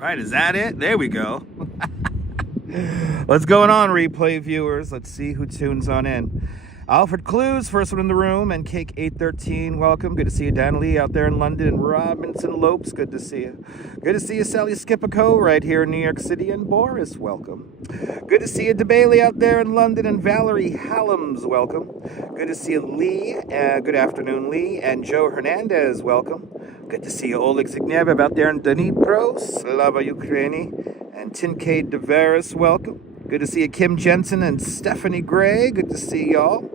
Right, is that it? There we go. What's going on, replay viewers? Let's see who tunes on in. Alfred Clues, first one in the room, and Cake 813, welcome. Good to see you, Dan Lee, out there in London, and Robinson Lopes, good to see you. Good to see you, Sally Skipico, right here in New York City, and Boris, welcome. Good to see you, DeBailey, out there in London, and Valerie Hallams, welcome. Good to see you, Lee, good afternoon, Lee, and Joe Hernandez, welcome. Good to see you, Oleg Zigniew, out there in Dnipro, Slava Ukraini, and Tinkade Deveris, welcome. Good to see you, Kim Jensen and Stephanie Gray. Good to see y'all.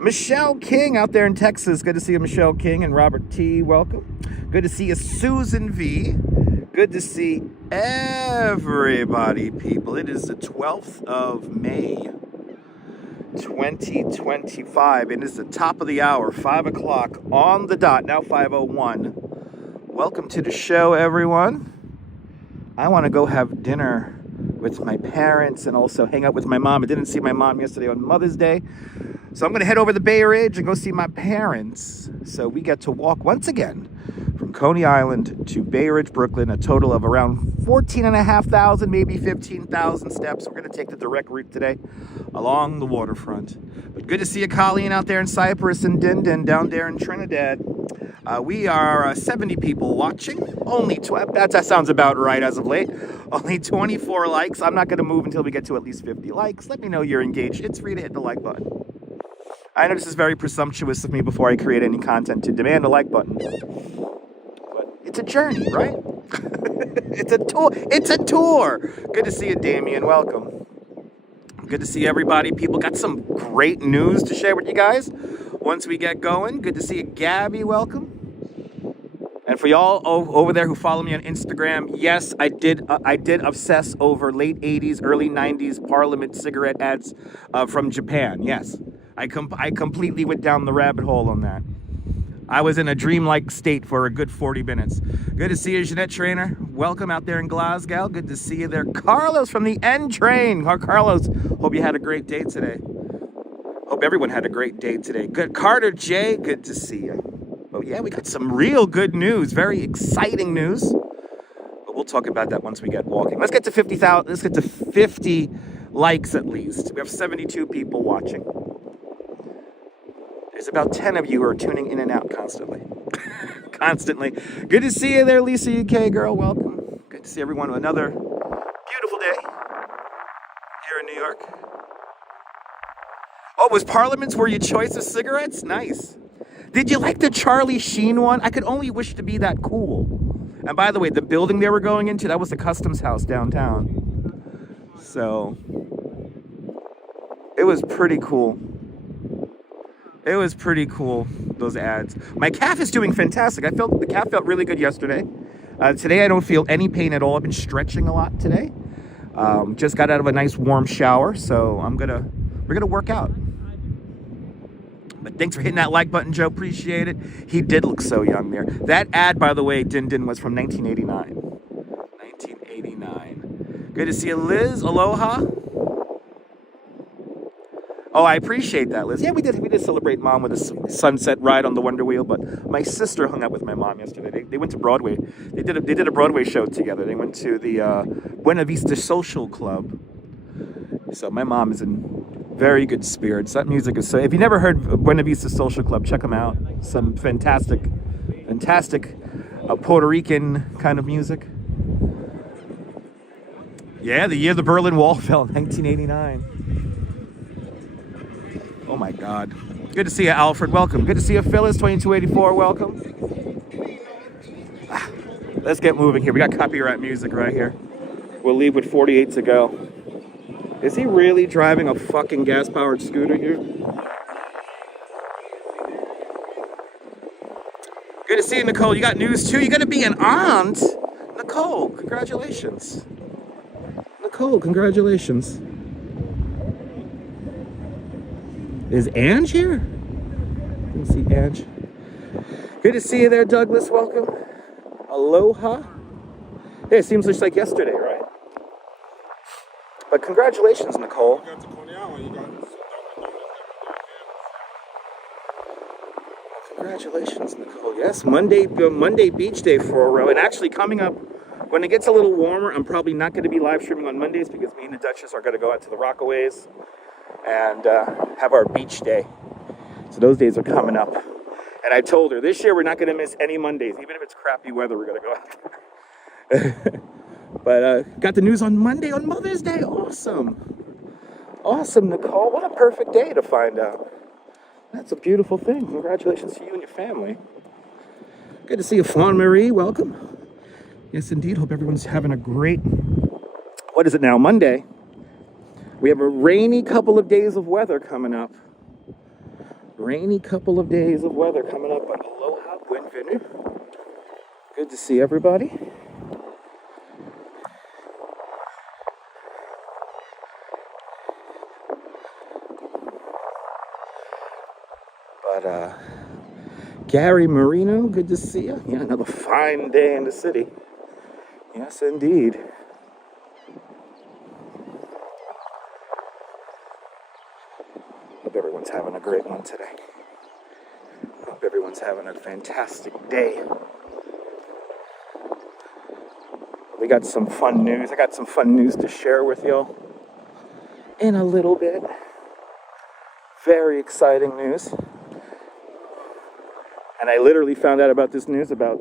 Michelle King out there in Texas. Good to see you, Michelle King and Robert T. Welcome. Good to see you, Susan V. Good to see everybody, people. It is the 12th of May, 2025. It is the top of the hour, 5 o'clock on the dot, now 5:01. Welcome to the show, everyone. I want to go have dinner with my parents and also hang out with my mom. I didn't see my mom yesterday on Mother's Day. So I'm going to head over the Bay Ridge and go see my parents. So we get to walk once again from Coney Island to Bay Ridge, Brooklyn, a total of around 14,500, maybe 15,000 steps. We're going to take the direct route today along the waterfront. But good to see you, Colleen, out there in Cyprus and Dindon down there in Trinidad. We are 70 people watching. Only that sounds about right as of late. Only 24 likes. I'm not going to move until we get to at least 50 likes. Let me know you're engaged. It's free to hit the like button. I know this is very presumptuous of me before I create any content to demand a like button. But it's a journey, right? It's a tour. It's a tour. Good to see you, Damien. Welcome. Good to see everybody. People got some great news to share with you guys once we get going. Good to see you, Gabby. Welcome. And for y'all over there who follow me on Instagram, yes, I did obsess over late 80s, early 90s Parliament cigarette ads from Japan. Yes, I completely went down the rabbit hole on that. I was in a dreamlike state for a good 40 minutes. Good to see you, Jeanette Trainer. Welcome out there in Glasgow. Good to see you there. Carlos from the N Train. Carlos, hope you had a great day today. Hope everyone had a great day today. Good. Carter J, good to see you. Oh yeah, we got some real good news. Very exciting news. But we'll talk about that once we get walking. Let's get to 50,000. Let's get to 50 likes at least. We have 72 people watching. There's about 10 of you who are tuning in and out constantly. Constantly. Good to see you there, Lisa UK girl. Welcome. Good to see everyone. Another beautiful day here in New York. Oh, was Parliaments were your choice of cigarettes? Nice. Did you like the Charlie Sheen one? I could only wish to be that cool. And by the way, the building they were going into, that was the Customs House downtown. So, it was pretty cool. It was pretty cool, those ads. My calf is doing fantastic. The calf felt really good yesterday. Today I don't feel any pain at all. I've been stretching a lot today. Just got out of a nice warm shower, so we're gonna work out. But thanks for hitting that like button, Joe. Appreciate it. He did look so young there. That ad, by the way, Din Din, was from 1989. 1989. Good to see you, Liz. Aloha. Oh, I appreciate that, Liz. Yeah, we did celebrate Mom with a sunset ride on the Wonder Wheel. But my sister hung out with my mom yesterday. They went to Broadway. They did a Broadway show together. They went to the Buena Vista Social Club. So my mom is in very good spirits. That music is so... If you never heard Buena Vista Social Club, check them out. Some fantastic Puerto Rican kind of music. Yeah, the year the Berlin Wall fell, 1989. Oh my God. Good to see you, Alfred. Welcome. Good to see you, Phyllis, 2284. Welcome. Let's get moving here. We got copyright music right here. We'll leave with 48 to go. Is he really driving a fucking gas-powered scooter here? Good to see you, Nicole. You got news too? You're gonna be an aunt? Nicole, congratulations. Nicole, congratulations. Is Ange here? Didn't see Ange. Good to see you there, Douglas. Welcome. Aloha. Hey, it seems just like yesterday, right? But congratulations, Nicole. You got to Coney Island, you got Congratulations, Nicole. Yes, Monday beach day for a row. And actually coming up When it gets a little warmer, I'm probably not going to be live streaming on Mondays because me and the Duchess are going to go out to the Rockaways and have our beach day. So those days are coming up. And I told her, this year we're not going to miss any Mondays. Even if it's crappy weather, we're going to go out there. But got the news on Monday on Mother's Day. Awesome. Awesome, Nicole. What a perfect day to find out. That's a beautiful thing. Congratulations to you and your family. Good to see you, Fawn Marie. Welcome. Yes, indeed. Hope everyone's having a great, what is it now, Monday. We have a rainy couple of days of weather coming up. Rainy couple of days of weather coming up. But aloha, Gwenvinu. Good to see everybody. But, Gary Marino, good to see you. Yeah, another fine day in the city. Yes, indeed. Hope everyone's having a great one today. Hope everyone's having a fantastic day. We got some fun news. I got some fun news to share with y'all in a little bit. Very exciting news. And I literally found out about this news about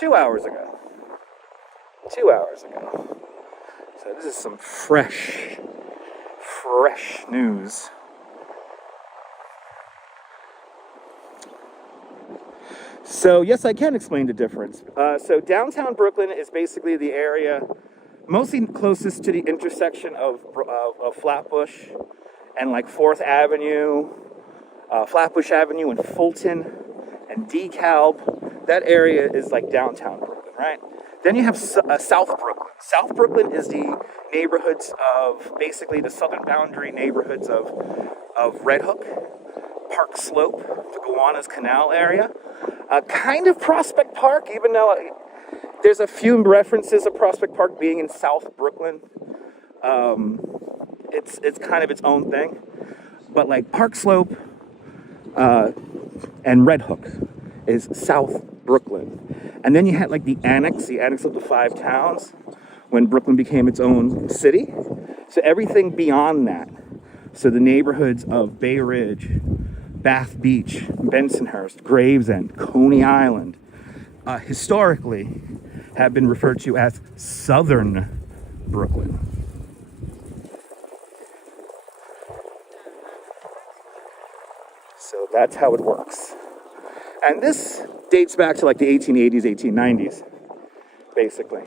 2 hours ago. 2 hours ago. So this is some fresh news. So yes, I can explain the difference. So downtown Brooklyn is basically the area mostly closest to the intersection of Flatbush and like 4th Avenue, Flatbush Avenue and Fulton and DeKalb. That area is like downtown Brooklyn, right? Then you have South Brooklyn. South Brooklyn is the neighborhoods of basically the southern boundary neighborhoods of Red Hook, Park Slope, the Gowanus Canal area, kind of Prospect Park, even though there's a few references of Prospect Park being in South Brooklyn. It's kind of its own thing, but like Park Slope and Red Hook is South Brooklyn. And then you had like the annex of the 5 towns when Brooklyn became its own city. So everything beyond that, so the neighborhoods of Bay Ridge, Bath Beach, Bensonhurst, Gravesend, Coney Island, historically have been referred to as Southern Brooklyn. So that's how it works. And this dates back to like the 1880s, 1890s, basically.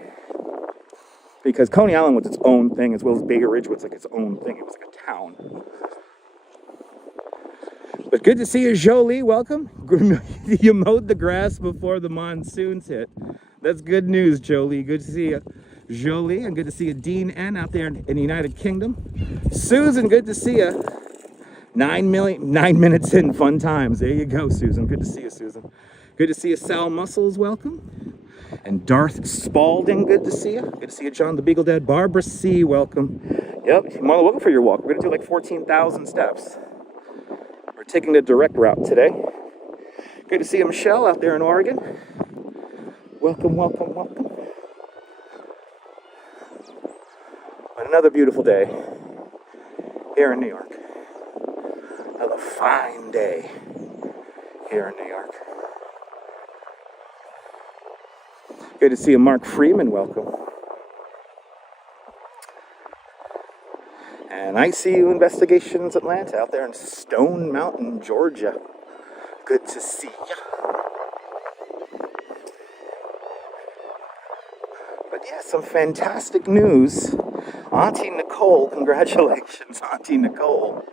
Because Coney Island was its own thing, as well as Bay Ridge was like its own thing. It was like a town. But good to see you, Jolie. Welcome. You mowed the grass before the monsoons hit. That's good news, Jolie. Good to see you, Jolie. And good to see you, Dean N. out there in the United Kingdom. Susan, good to see you. 9 minutes in, fun times. There you go, Susan. Good to see you, Susan. Good to see you, Sal Muscles. Welcome. And Darth Spalding, good to see you. Good to see you, John the Beagle Dad. Barbara C, welcome. Yep, you're more than welcome for your walk. We're going to do like 14,000 steps. We're taking the direct route today. Good to see you, Michelle, out there in Oregon. Welcome, welcome, welcome. Another beautiful day here in New York. Another fine day here in New York. Good to see you, Mark Freeman. Welcome. And ICU Investigations Atlanta out there in Stone Mountain, Georgia. Good to see you. But yeah, some fantastic news. Auntie Nicole, congratulations, Auntie Nicole.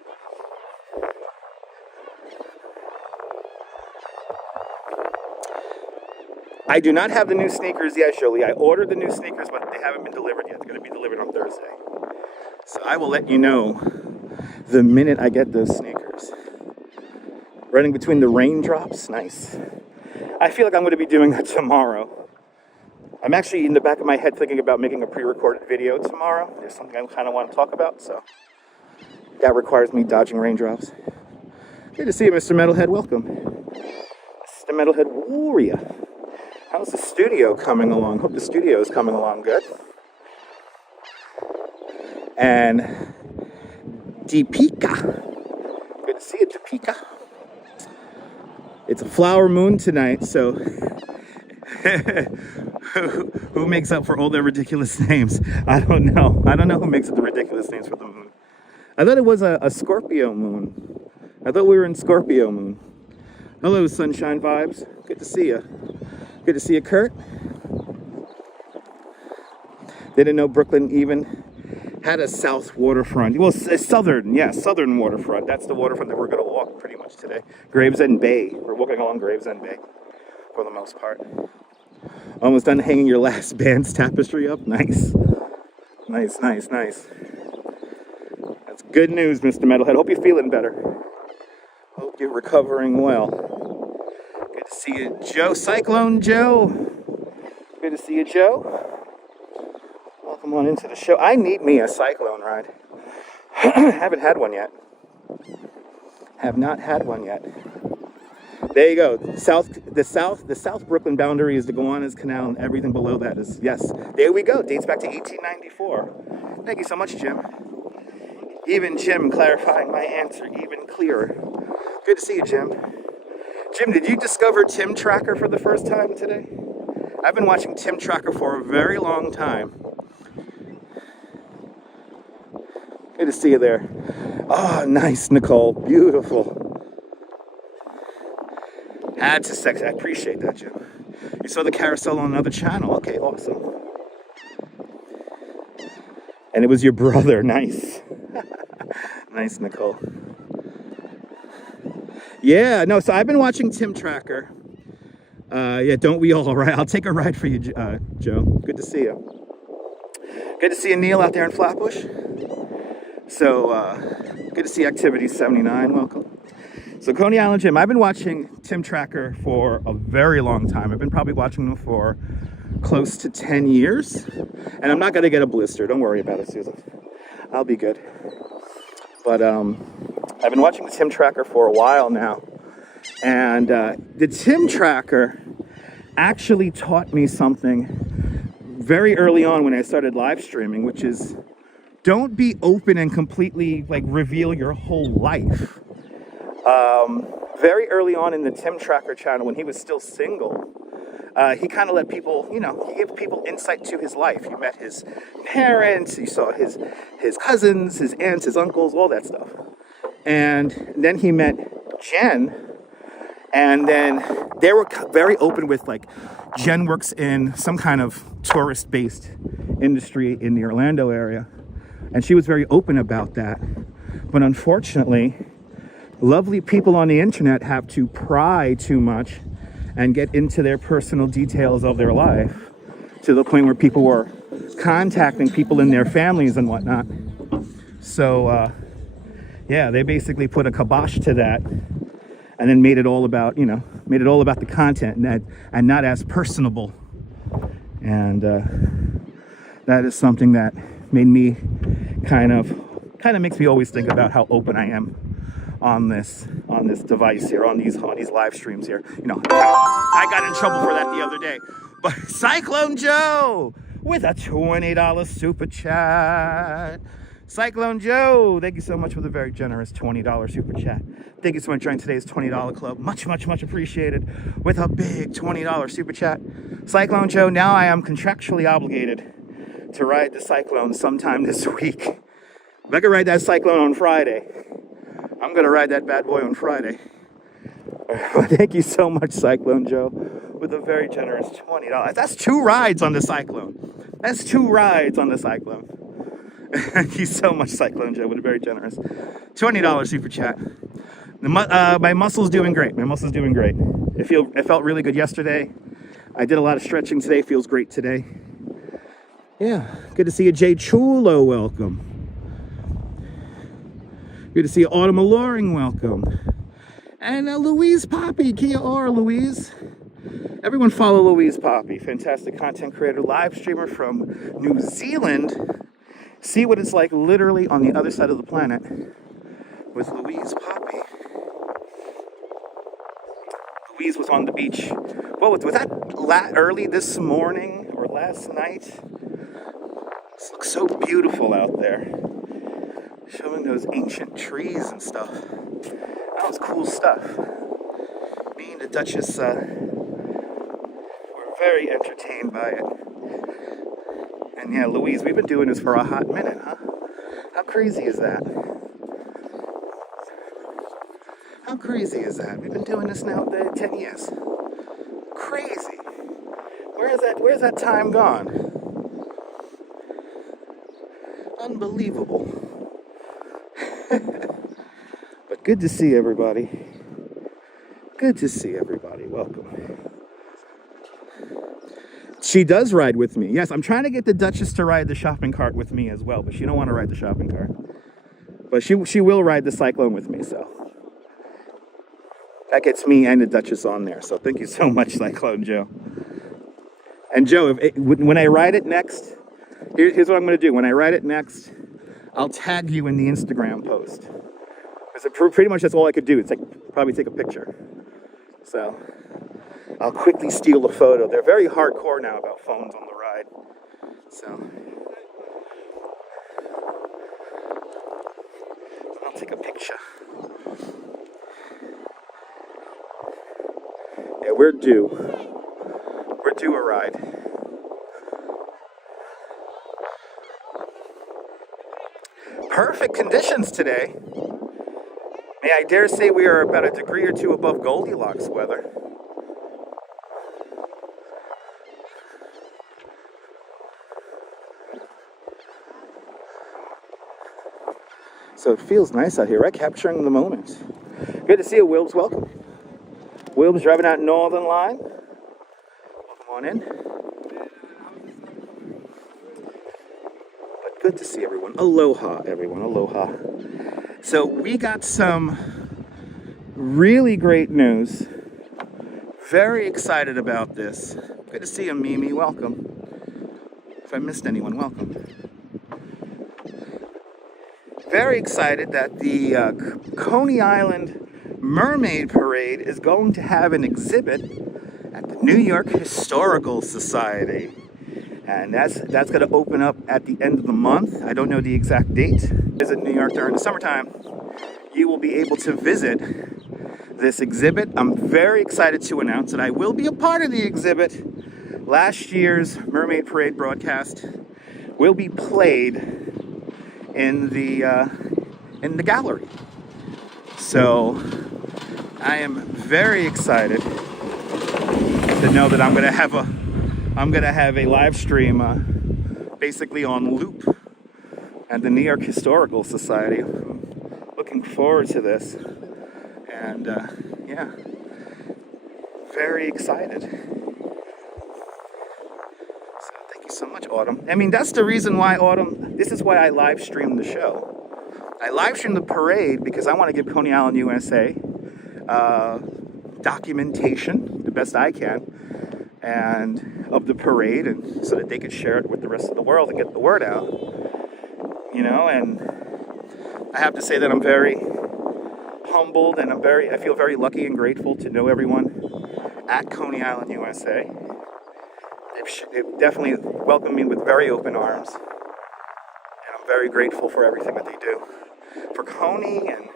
I do not have the new sneakers yet, Jolie. I ordered the new sneakers, but they haven't been delivered yet. They're going to be delivered on Thursday. So I will let you know the minute I get those sneakers. Running between the raindrops, nice. I feel like I'm going to be doing that tomorrow. I'm actually in the back of my head thinking about making a pre-recorded video tomorrow. There's something I kind of want to talk about, so that requires me dodging raindrops. Good to see you, Mr. Metalhead. Welcome. Mr. Metalhead Warrior. How's the studio coming along? Hope the studio is coming along good. And Deepika. Good to see you, Deepika. It's a flower moon tonight, so who makes up for all their ridiculous names? I don't know. I don't know who makes up the ridiculous names for the moon. I thought it was a Scorpio moon. I thought we were in Scorpio moon. Hello, Sunshine Vibes. Good to see you. Good to see you, Kurt. Didn't know Brooklyn even had a south waterfront. Well, southern waterfront. That's the waterfront that we're going to walk pretty much today. Gravesend Bay. We're walking along Gravesend Bay for the most part. Almost done hanging your last band's tapestry up. Nice. Nice, nice, nice. That's good news, Mr. Metalhead. Hope you're feeling better. Hope you're recovering well. Good to see you, Joe. Cyclone Joe. Good to see you, Joe. Welcome on into the show. I need me a cyclone ride. Haven't had one yet. Have not had one yet. There you go. The South Brooklyn boundary is the Gowanus Canal, and everything below that is, yes. There we go. Dates back to 1894. Thank you so much, Jim. Even Jim clarifying my answer even clearer. Good to see you, Jim. Jim, did you discover Tim Tracker for the first time today? I've been watching Tim Tracker for a very long time. Good to see you there. Oh, nice, Nicole. Beautiful. Add to sex. I appreciate that, Jim. You saw the carousel on another channel. Okay, awesome. And it was your brother. Nice. Nice, Nicole. Yeah, no, so I've been watching Tim Tracker. Yeah, don't we all, right? I'll take a ride for you, Joe. Good to see you. Good to see you, Neil, out there in Flatbush. So, good to see Activity 79. Welcome. So, Coney Island Jim, I've been watching Tim Tracker for a very long time. I've been probably watching him for close to 10 years. And I'm not going to get a blister. Don't worry about it, Susan. I'll be good. But I've been watching the Tim Tracker for a while now. And the Tim Tracker actually taught me something very early on when I started live streaming, which is don't be open and completely like reveal your whole life. Very early on in the Tim Tracker channel, when he was still single, he kind of let people, you know, he gave people insight to his life. You met his parents, you saw his cousins, his aunts, his uncles, all that stuff. And then he met Jen, and then they were very open with, like, Jen works in some kind of tourist-based industry in the Orlando area, and she was very open about that. But unfortunately, lovely people on the internet have to pry too much and get into their personal details of their life to the point where people were contacting people in their families and whatnot. So, yeah, they basically put a kibosh to that and then made it all about, you know, made it all about the content and not as personable. And that is something that made me kind of makes me always think about how open I am on this device here, on these live streams here. You know, I got in trouble for that the other day. But Cyclone Joe with a $20 super chat. Cyclone Joe, thank you so much for the very generous $20 super chat. Thank you so much for joining today's $20 club. Much, much, much appreciated with a big $20 super chat. Cyclone Joe, now I am contractually obligated to ride the Cyclone sometime this week. If I could ride that Cyclone on Friday, I'm going to ride that bad boy on Friday. Thank you so much, Cyclone Joe, with a very generous $20. That's 2 rides on the Cyclone. That's 2 rides on the Cyclone. Thank you so much, Cyclone Joe, with a very generous $20 super chat. My muscle's doing great. My muscle's doing great. It felt really good yesterday. I did a lot of stretching today. Feels great today. Yeah, good to see you, Jay Chulo. Welcome. Good to see you, Autumn Alluring. Welcome. And Louise Poppy, Kia ora, Louise. Everyone follow Louise Poppy, fantastic content creator, live streamer from New Zealand. See what it's like literally on the other side of the planet with Louise Poppy. Louise was on the beach Well, was that early this morning or last night? This looks so beautiful out there. Showing those ancient trees and stuff. That was cool stuff. Me and the Duchess were very entertained by it. And yeah, Louise, we've been doing this for a hot minute, huh? How crazy is that? How crazy is that? We've been doing this now 10 years. Crazy. Where's that time gone? Unbelievable. But good to see everybody. Good to see everybody. Welcome. She does ride with me. Yes, I'm trying to get the Duchess to ride the shopping cart with me as well, but she don't want to ride the shopping cart. But she will ride the cyclone with me, so. That gets me and the Duchess on there. So thank you so much, Cyclone Joe. And Joe, when I ride it next, here's what I'm going to do. When I ride it next, I'll tag you in the Instagram post. Because pretty much that's all I could do. It's like probably take a picture. So I'll quickly steal a photo. They're very hardcore now about phones on the ride. So I'll take a picture. Yeah, we're due. We're due a ride. Perfect conditions today. May I dare say we are about a degree or two above Goldilocks weather. So it feels nice out here, right? Capturing the moment. Good to see you, Wilbs. Welcome. Wilbs driving out Northern Line. Welcome on in. But good to see everyone. Aloha, everyone. Aloha. So we got some really great news. Very excited about this. Good to see you, Mimi. Welcome. If I missed anyone, welcome. Very excited that the Coney Island Mermaid Parade is going to have an exhibit at the New York Historical Society. And that's going to open up at the end of the month. I don't know the exact date. Visit New York during the summertime. You will be able to visit this exhibit. I'm very excited to announce that I will be a part of the exhibit. Last year's Mermaid Parade broadcast will be played in the gallery. So I am very excited to know that I'm going to have a live stream basically on loop at the New York Historical Society. I'm looking forward to this, and yeah, very excited. So thank you so much, Autumn. I mean, that's the reason why, Autumn, this is why I live stream the show. I live stream the parade because I want to give Coney Island, USA documentation, the best I can, and of the parade, and so that they could share it with the rest of the world and get the word out. You know, and I have to say that I'm very humbled, and I feel very lucky and grateful to know everyone at Coney Island, USA. They've definitely welcomed me with very open arms, and I'm very grateful for everything that they do for Coney and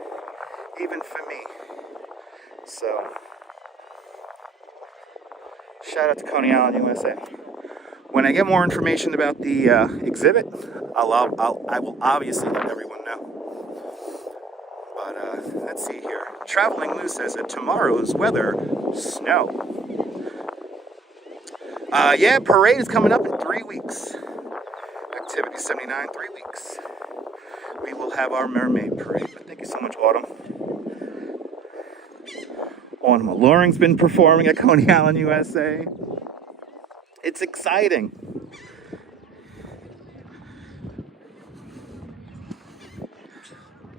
even for me. So shout out to Coney Island, USA. When I get more information about the exhibit, I will obviously let everyone know. But let's see here. Traveling Lou says that tomorrow's weather, snow. Yeah, parade is coming up in 3 weeks. Activity 79, 3 weeks. We will have our Mermaid Parade. But thank you so much, Autumn. Autumn Alluring's been performing at Coney Island, USA. It's exciting.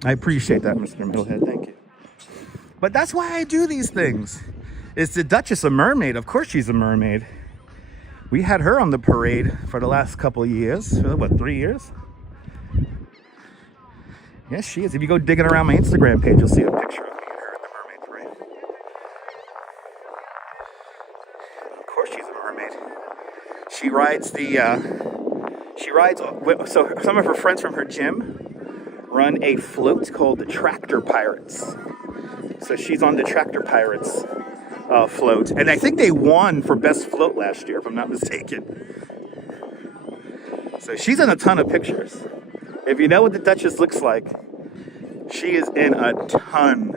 I appreciate that, Mr. Middlehead. Thank you. But that's why I do these things. Is the Duchess a mermaid? Of course she's a mermaid. We had her on the parade for the last couple of years. What, 3 years? Yes, she is. If you go digging around my Instagram page, you'll see a picture of me and her at the Mermaid Parade. She rides so some of her friends from her gym run a float called the Tractor Pirates. So she's on the Tractor Pirates float. And I think they won for best float last year, if I'm not mistaken. So she's in a ton of pictures. If you know what the Duchess looks like, she is in a ton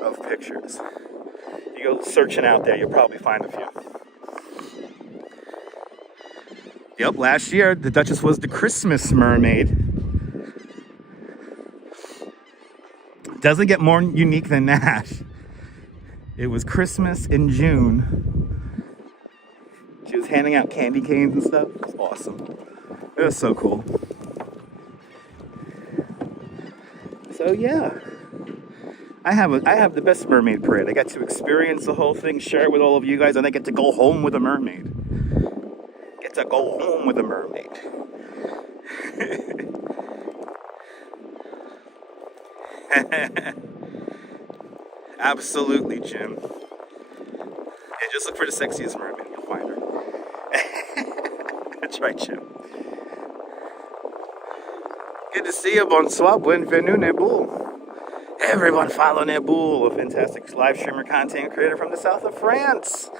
of pictures. You go searching out there, you'll probably find a few. Yep, last year the Duchess was the Christmas mermaid. Doesn't get more unique than that. It was Christmas in June. She was handing out candy canes and stuff. It was awesome. It was so cool. So yeah, I have the best mermaid parade. I got to experience the whole thing, share it with all of you guys, and I get to go home with a mermaid. Get to go home with a mermaid. Absolutely, Jim. Yeah, just look for the sexiest mermaid. You'll find her. That's right, Jim. Good to see you. Bonsoir. Bienvenue, Nebul. Everyone follow Nebul, a fantastic live streamer, content creator from the south of France.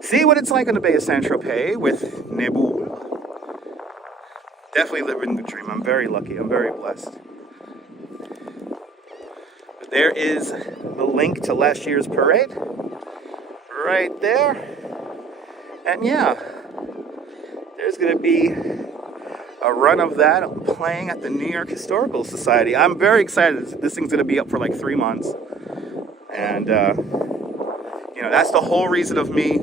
See what it's like on the Bay of Saint-Tropez with Nebul. Definitely living the dream. I'm very lucky. I'm very blessed. But there is the link to last year's parade. Right there. And yeah, there's going to be a run of that playing at the New York Historical Society. I'm very excited. This thing's going to be up for like 3 months. And, that's the whole reason of me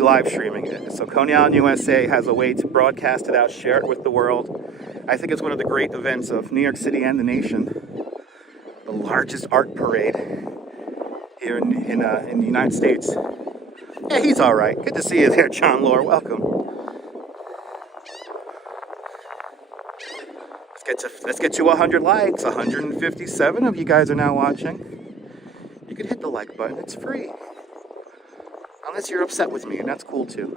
live streaming it. So Coney Island, USA has a way to broadcast it out, share it with the world. I think it's one of the great events of New York City and the nation. The largest art parade here in the United States. Yeah, he's all right. Good to see you there, John Lore. Welcome. Let's get to 100 likes. 157 of you guys are now watching. You can hit the like button. It's free. Unless you're upset with me, and that's cool too.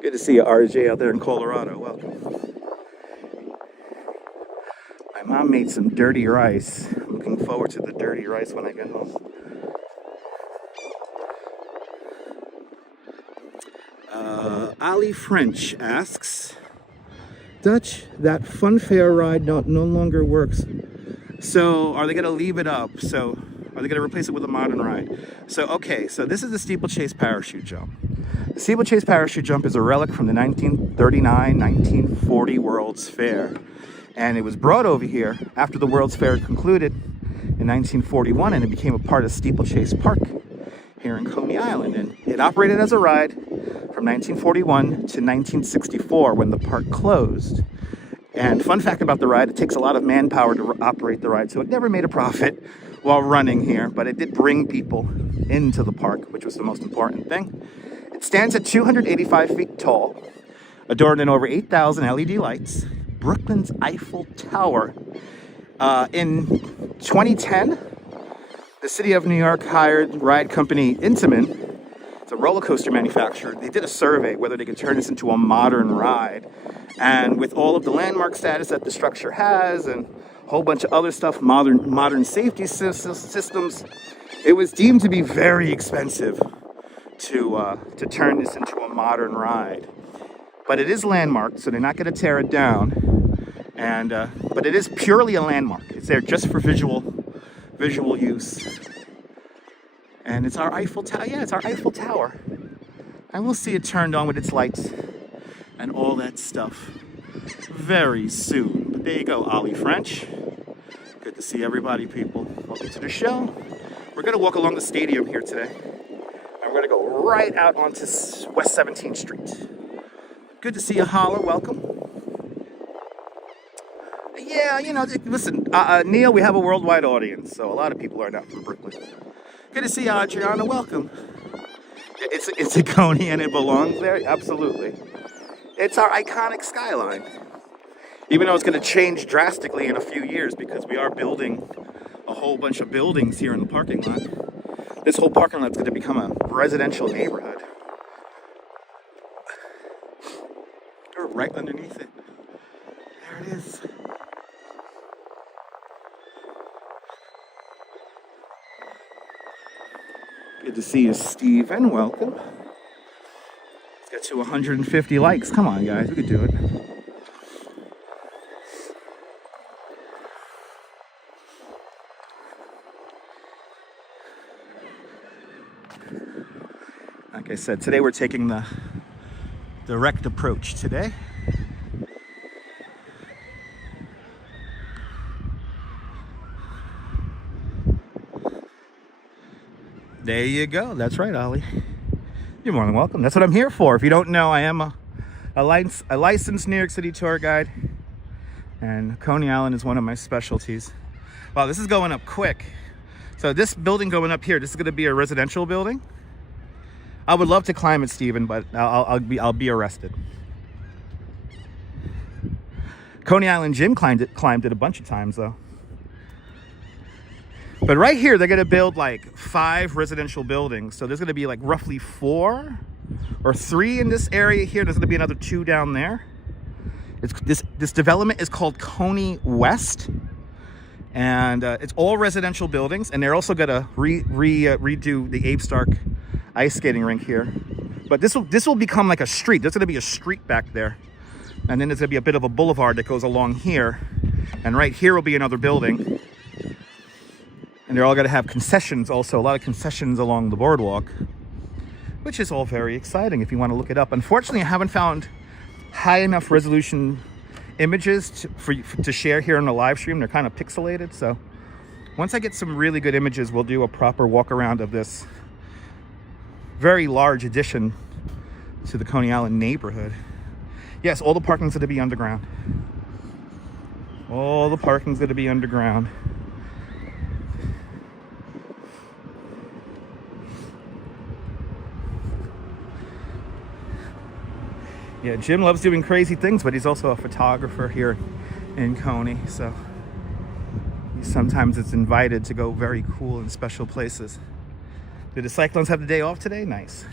Good to see you, RJ, out there in Colorado. Welcome. My mom made some dirty rice. I'm looking forward to the dirty rice when I get home. Ali French asks, Dutch, that fun fair ride no longer works. So are they going to leave it up? So are they going to replace it with a modern ride? So this is the steeplechase parachute jump. The steeplechase parachute jump is a relic from the 1939-1940 World's Fair. And it was brought over here after the World's Fair concluded in 1941, and it became a part of Steeplechase Park here in Coney Island. And it operated as a ride from 1941 to 1964 when the park closed. And fun fact about the ride, it takes a lot of manpower to operate the ride, so it never made a profit while running here, but it did bring people into the park, which was the most important thing. It stands at 285 feet tall, adorned in over 8,000 LED lights, Brooklyn's Eiffel Tower. In 2010, the city of New York hired ride company Intamin. It's a roller coaster manufacturer. They did a survey whether they could turn this into a modern ride. And with all of the landmark status that the structure has and a whole bunch of other stuff, modern safety systems, it was deemed to be very expensive to turn this into a modern ride. But it is landmarked, so they're not going to tear it down. And but it is purely a landmark. It's there just for visual use. And it's our Eiffel Tower. Yeah, it's our Eiffel Tower. And we'll see it turned on with its lights and all that stuff very soon. But there you go, Ollie French. Good to see everybody, people. Welcome to the show. We're going to walk along the stadium here today. And we're going to go right out onto West 17th Street. Good to see you, Holler. Welcome. Yeah, listen, Neil, we have a worldwide audience, so a lot of people are not from Brooklyn. Good to see you, Adriana. Welcome. It's a Coney and it belongs there? Absolutely. It's our iconic skyline. Even though it's going to change drastically in a few years because we are building a whole bunch of buildings here in the parking lot. This whole parking lot's going to become a residential neighborhood. We're right underneath it. There it is. Good to see you, Steven. Welcome. Let's get to 150 likes. Come on, guys. We could do it. Like I said, today we're taking the direct approach today. There you go. That's right, Ollie. You're more than welcome. That's what I'm here for. If you don't know, I am a licensed New York City tour guide, and Coney Island is one of my specialties. Wow, this is going up quick. So this building going up here, this is going to be a residential building. I would love to climb it, Steven, but I'll be arrested. Coney Island Jim climbed it a bunch of times though. But right here, they're going to build like 5 residential buildings. So there's going to be like roughly 4 or 3 in this area here. There's going to be another 2 down there. This development is called Coney West. And it's all residential buildings. And they're also going to redo the Abe Stark ice skating rink here. But this will become like a street. There's going to be a street back there. And then there's going to be a bit of a boulevard that goes along here. And right here will be another building. And they're all going to have concessions also, a lot of concessions along the boardwalk, which is all very exciting if you want to look it up. Unfortunately, I haven't found high enough resolution images to share here on the live stream. They're kind of pixelated. So once I get some really good images, we'll do a proper walk around of this very large addition to the Coney Island neighborhood. Yes, all the parking's going to be underground. All the parking's going to be underground. Yeah, Jim loves doing crazy things, but he's also a photographer here in Coney, so he sometimes is invited to go very cool and special places. Did the Cyclones have the day off today? Nice.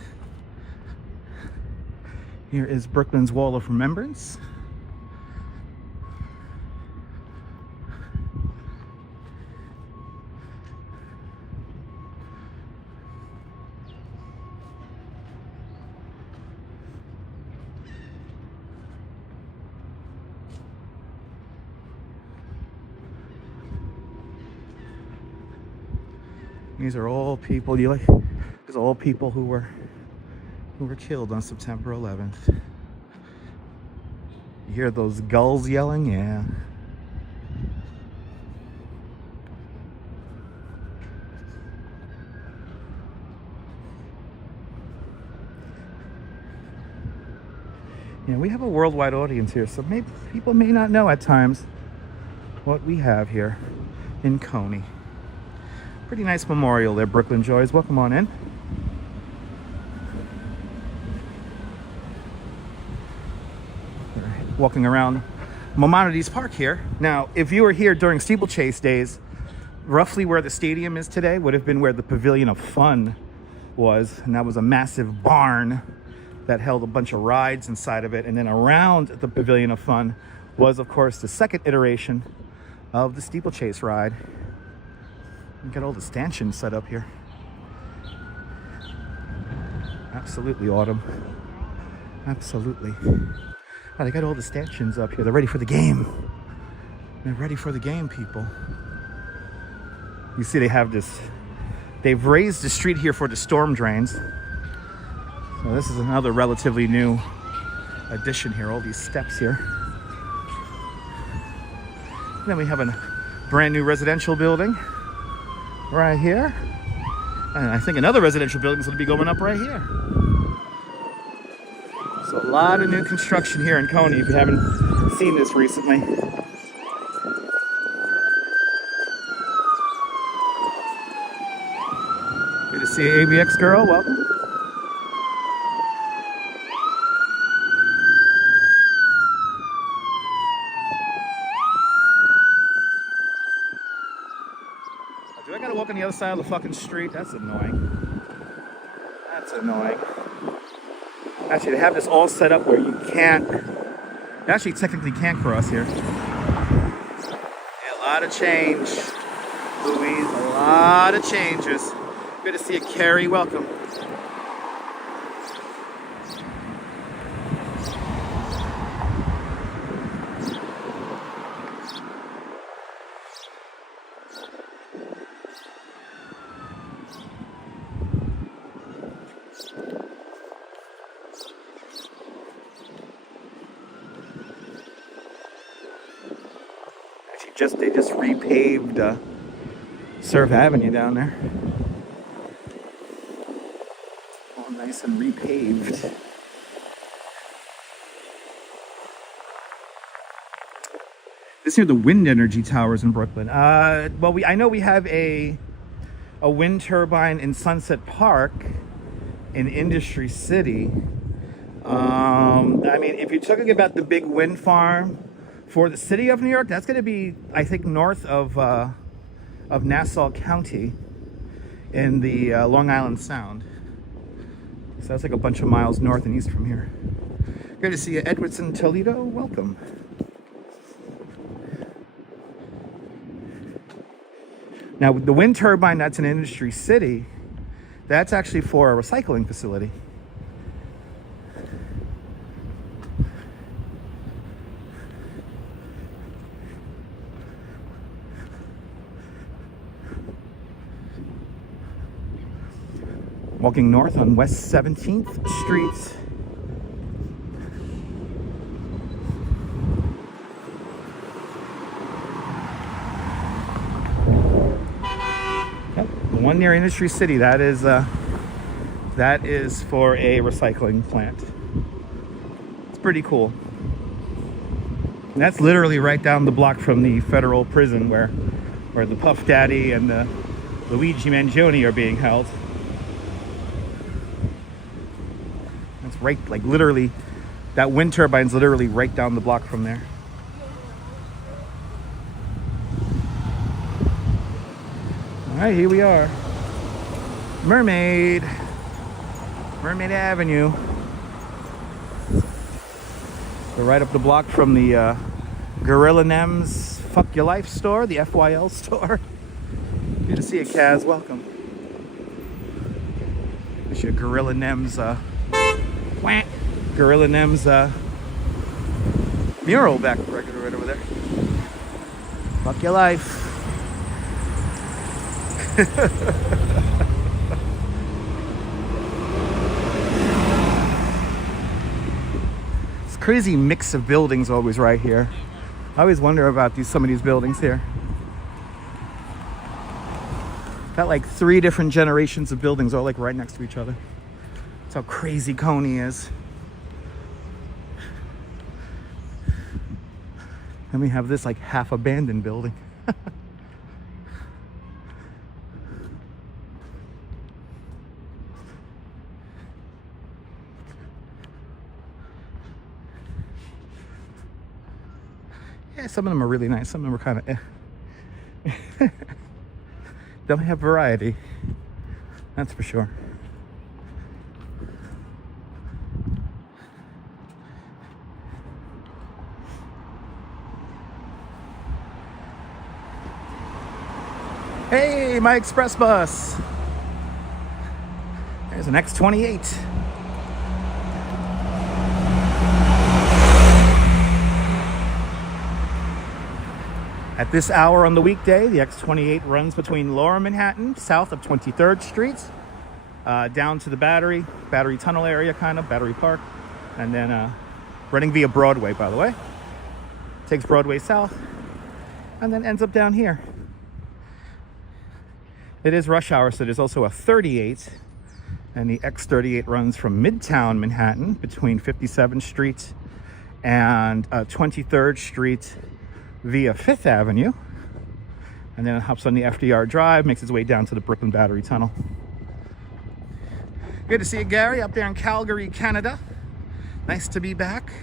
Here is Brooklyn's Wall of Remembrance. These are all people these are all people who were killed on September 11th. You hear those gulls yelling? Yeah. Yeah, we have a worldwide audience here, so maybe people may not know at times what we have here in Coney. Pretty nice memorial there, Brooklyn Joys. Welcome on in. We're walking around Maimonides Park here. Now, if you were here during steeplechase days, roughly where the stadium is today would have been where the Pavilion of Fun was, and that was a massive barn that held a bunch of rides inside of it. And then around the Pavilion of Fun was, of course, the second iteration of the steeplechase ride. Got all the stanchions set up here. Absolutely, Autumn. Absolutely. Oh, they got all the stanchions up here. They're ready for the game. They're ready for the game, people. You see they have this, they've raised the street here for the storm drains. So this is another relatively new addition here, all these steps here. And then we have a brand new residential building right here, and I think another residential building is going to be going up right here. So a lot of new construction here in Coney if you haven't seen this recently. Good to see you, ABX girl. Welcome. walk on the other side of the fucking street. That's annoying. That's annoying. Actually, they have this all set up where you actually technically can't cross here. Yeah, a lot of change, Louise. A lot of changes. Good to see you, Carrie. Welcome. They just repaved Surf Avenue down there. All nice and repaved. This here, the wind energy towers in Brooklyn. Well, I know we have a wind turbine in Sunset Park in Industry City. I mean, if you're talking about the big wind farm for the city of New York, that's going to be, I think, north of Nassau County in the Long Island Sound. So that's like a bunch of miles north and east from here. Good to see you, Edwardson Toledo. Welcome. Now, the wind turbine that's in Industry City, that's actually for a recycling facility. Walking north on West 17th Street. Yep, the one near Industry City, that is for a recycling plant. It's pretty cool. And that's literally right down the block from the federal prison where the Puff Daddy and the Luigi Mangione are being held. Right, like literally, that wind turbine's literally right down the block from there. All right, here we are. Mermaid Avenue. We're right up the block from the Gorilla Nem's Fuck Your Life store, the FYL store. Good to see you, Kaz. Welcome. There's your Gorilla Nem's Gorilla Nem's mural back right over there. Fuck your life. It's crazy mix of buildings always right here. I always wonder about some of these buildings here. Got like 3 different generations of buildings all like right next to each other. That's how crazy Coney is. And we have this like half abandoned building. Yeah, some of them are really nice. Some of them are kind of eh. Don't have variety. That's for sure. Hey, my express bus. There's an X28. At this hour on the weekday, the X28 runs between Lower Manhattan, south of 23rd Street, down to the Battery Tunnel area, kind of, Battery Park, and then running via Broadway, by the way. Takes Broadway south, and then ends up down here. It is rush hour, so there's also a 38, and the X38 runs from Midtown Manhattan between 57th Street and 23rd Street via 5th Avenue, and then it hops on the FDR Drive, makes its way down to the Brooklyn Battery Tunnel. Good to see you, Gary, up there in Calgary, Canada. Nice to be back.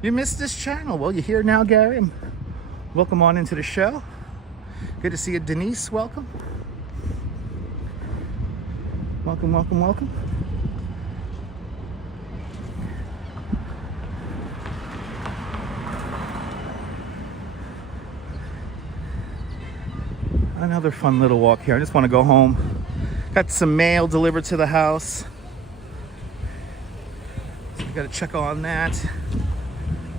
You missed this channel. Well, you're here now, Gary. Welcome on into the show. Good to see you, Denise. Welcome. Welcome, welcome, welcome. Another fun little walk here. I just want to go home. Got some mail delivered to the house. So I got to check on that.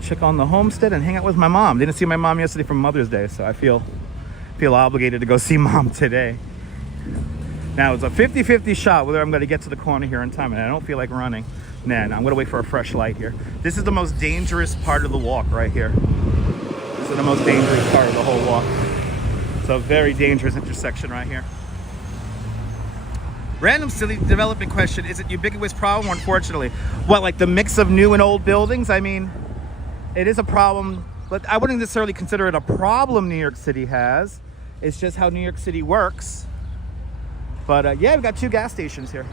Check on the homestead and hang out with my mom. Didn't see my mom yesterday for Mother's Day, so I feel obligated to go see mom today. Now it's a 50-50 shot whether I'm going to get to the corner here in time, and I don't feel like running. Nah, I'm going to wait for a fresh light here. This is the most dangerous part of the walk right here. This is the most dangerous part of the whole walk. It's a very dangerous intersection right here. Random silly development question. Is it a ubiquitous problem? Unfortunately. What, like the mix of new and old buildings? I mean, it is a problem, but I wouldn't necessarily consider it a problem New York City has. It's just how New York City works. But yeah, we've got 2 gas stations here.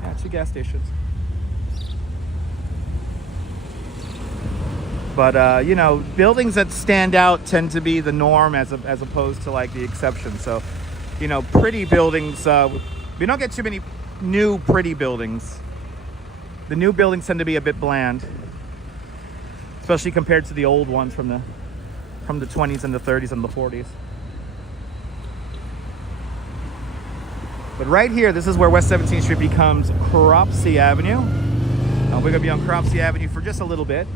Yeah, 2 gas stations. But you know, buildings that stand out tend to be the norm as opposed to like the exception. So, you know, pretty buildings, we don't get too many new pretty buildings. The new buildings tend to be a bit bland, especially compared to the old ones from the 20s and the 30s and the 40s. But right here, this is where West 17th Street becomes Cropsey Avenue. We're gonna be on Cropsey Avenue for just a little bit.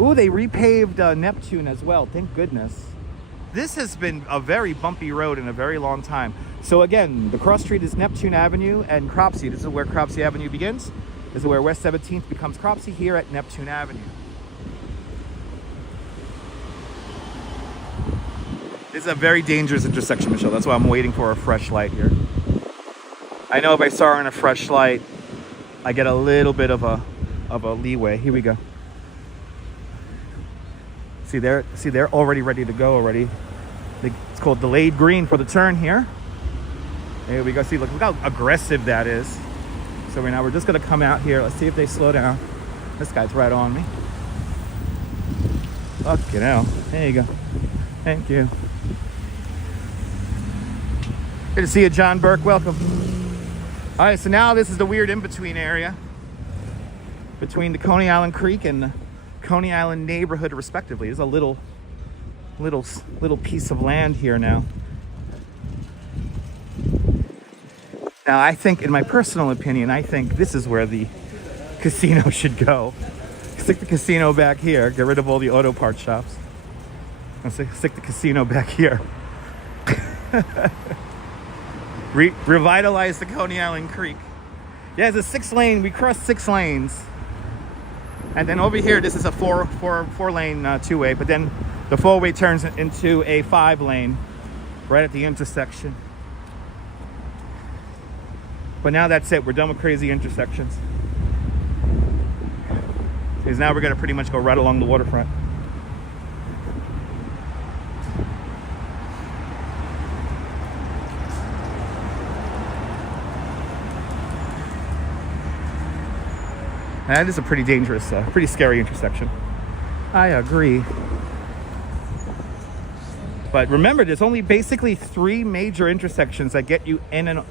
Ooh, they repaved Neptune as well, thank goodness. This has been a very bumpy road in a very long time. So again, the cross street is Neptune Avenue and Cropsey. This is where Cropsey Avenue begins. This is where West 17th becomes Cropsey, here at Neptune Avenue. This is a very dangerous intersection, Michelle. That's why I'm waiting for a fresh light here. I know if I saw her in a fresh light, I get a little bit of a leeway. Here we go. See, they're already ready to go already. It's called delayed green for the turn here. There we go. See, look how aggressive that is. So right now we're just gonna come out here. Let's see if they slow down. This guy's right on me. Fucking hell. There you go. Thank you. Good to see you, John Burke. Welcome. All right, so now this is the weird in-between area between the Coney Island Creek and the Coney Island neighborhood, respectively. There's a little piece of land here now. Now, I think, in my personal opinion, I think this is where the casino should go. Stick the casino back here. Get rid of all the auto parts shops. And stick the casino back here. Revitalize the Coney Island Creek. Yeah, it's a 6-lane. We crossed 6 lanes. And then over here, this is a four lane two-way. But then the 4-way turns into a 5-lane right at the intersection. But now that's it. We're done with crazy intersections. Because now we're going to pretty much go right along the waterfront. That is a pretty dangerous, pretty scary intersection. I agree. But remember, there's only basically 3 major intersections that get you in and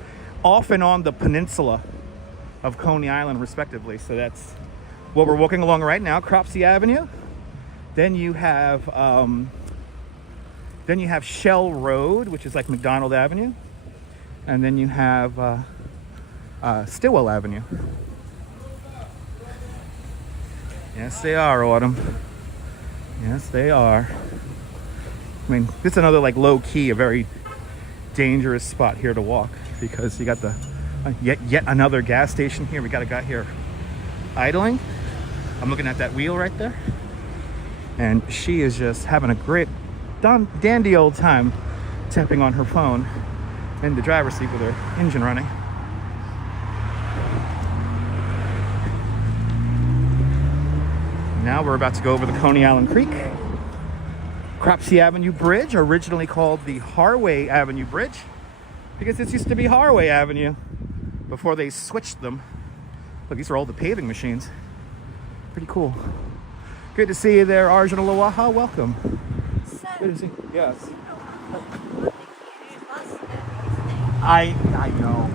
off and on the peninsula of Coney Island, respectively. So that's what we're walking along right now, Cropsey Avenue. Then you have Shell Road, which is like McDonald Avenue, and then you have Stillwell Avenue. Yes, they are, Autumn. Yes, they are. I mean, this is another like low-key, a very dangerous spot here to walk because you got the yet another gas station here. We got a guy here idling. I'm looking at that wheel right there, and she is just having a great dandy old time tapping on her phone in the driver's seat with her engine running. Now we're about to go over the Coney Island Creek. Cropsey Avenue Bridge, originally called the Harway Avenue Bridge, because this used to be Harway Avenue before they switched them. Look, these are all the paving machines. Pretty cool. Good to see you there, Arjun Alawaha. Welcome. Good to see you. Yes. I know.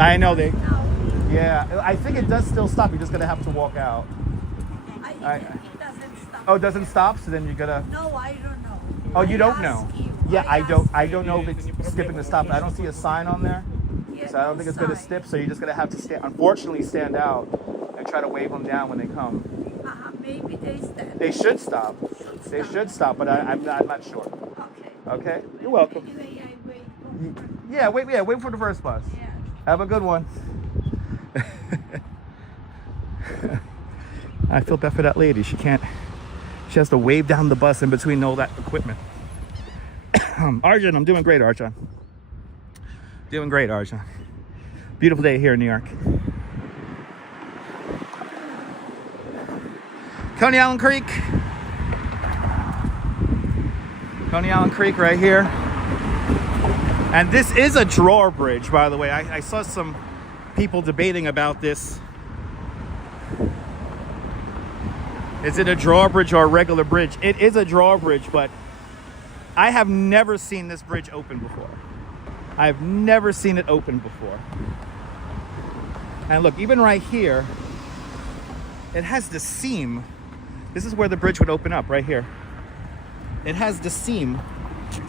I know they. No, Yeah, I think it does still stop. You're just gonna have to walk out. it doesn't stop. Oh, it doesn't stop. So then you're gonna. No, I don't know. Oh, you don't I know? ask you. Yeah, I don't ask know if it's skipping the stop. I don't see a sign on there, you. so I don't think it's gonna Sign. skip. So you're just gonna have to unfortunately stand out and try to wave them down when they come. Maybe they stand. They should stop. They should stop, but I'm not sure. Okay. Okay, you're welcome. Anyway, I wait. Yeah, wait for the first bus. Yeah. Have a good one. I feel bad for that lady. She has to wave down the bus in between all that equipment. Arjun, I'm doing great, Arjun. Doing great, Arjun. Beautiful day here in New York. Coney Island Creek. Coney Island Creek right here. And this is a drawbridge, by the way. I saw some people debating about this. Is it a drawbridge or a regular bridge? It is a drawbridge, but I have never seen this bridge open before. I've never seen it open before. And look, even right here, it has the seam. This is where the bridge would open up, right here. It has the seam.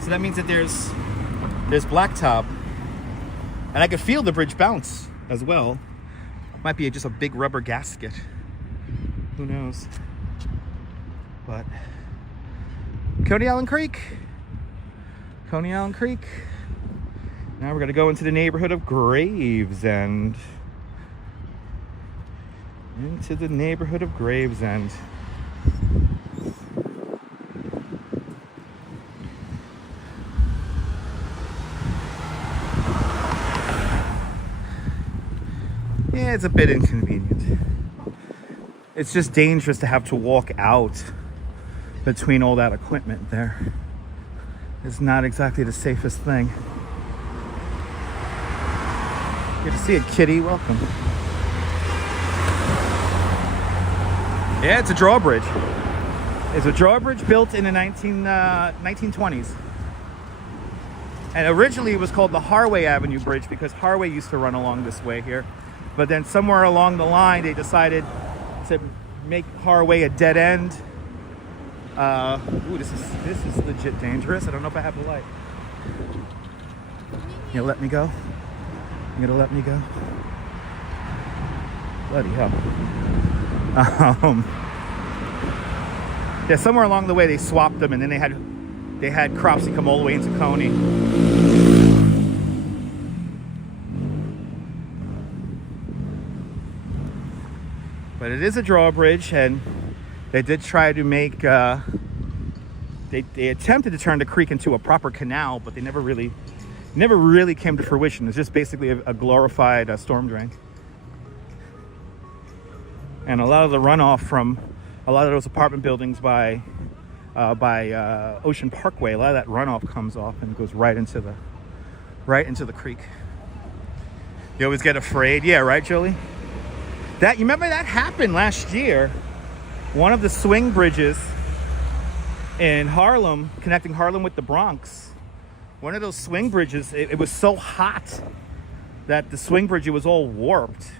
So that means that there's blacktop. And I could feel the bridge bounce as well. Might be just a big rubber gasket. Who knows? But Coney Island Creek. Coney Island Creek. Now we're gonna go into the neighborhood of Gravesend. Into the neighborhood of Gravesend. Yeah, it's a bit inconvenient. It's just dangerous to have to walk out between all that equipment there. It's not exactly the safest thing. Good to see it, kitty. Welcome. Yeah, it's a drawbridge. It's a drawbridge built in the 1920s. And originally it was called the Harway Avenue Bridge because Harway used to run along this way here. But then somewhere along the line, they decided to make Harway a dead end. Ooh, this is legit dangerous. I don't know if I have the light. You gonna let me go? You gonna let me go? Bloody hell. Yeah, somewhere along the way they swapped them, and then they had Cropsey come all the way into Coney. But it is a drawbridge, and they did try to make, they attempted to turn the creek into a proper canal, but they never really came to fruition. It's just basically a glorified storm drain. And a lot of the runoff from a lot of those apartment buildings by Ocean Parkway, a lot of that runoff comes off and goes right into the creek. You always get afraid. Yeah, right, Jolie? You remember that happened last year? One of the swing bridges in Harlem, connecting Harlem with the Bronx, one of those swing bridges, it was so hot that the swing bridge, it was all warped.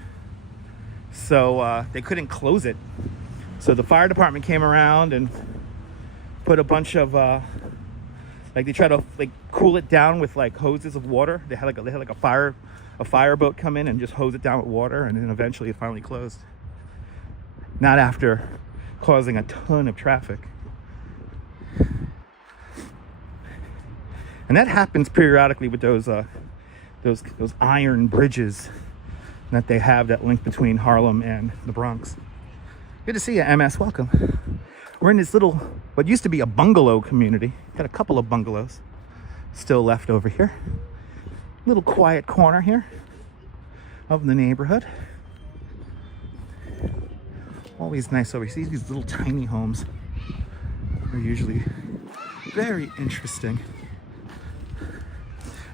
So they couldn't close it. So the fire department came around and put a bunch of, they tried to cool it down with hoses of water. They had a fire boat come in and just hose it down with water, and then eventually it finally closed. Not after causing a ton of traffic. And that happens periodically with those iron bridges that they have that link between Harlem and the Bronx. Good to see you, MS. Welcome. We're in this little, what used to be a bungalow community. Got a couple of bungalows still left over here. Little quiet corner here of the neighborhood. Always nice over here. These little tiny homes are usually very interesting.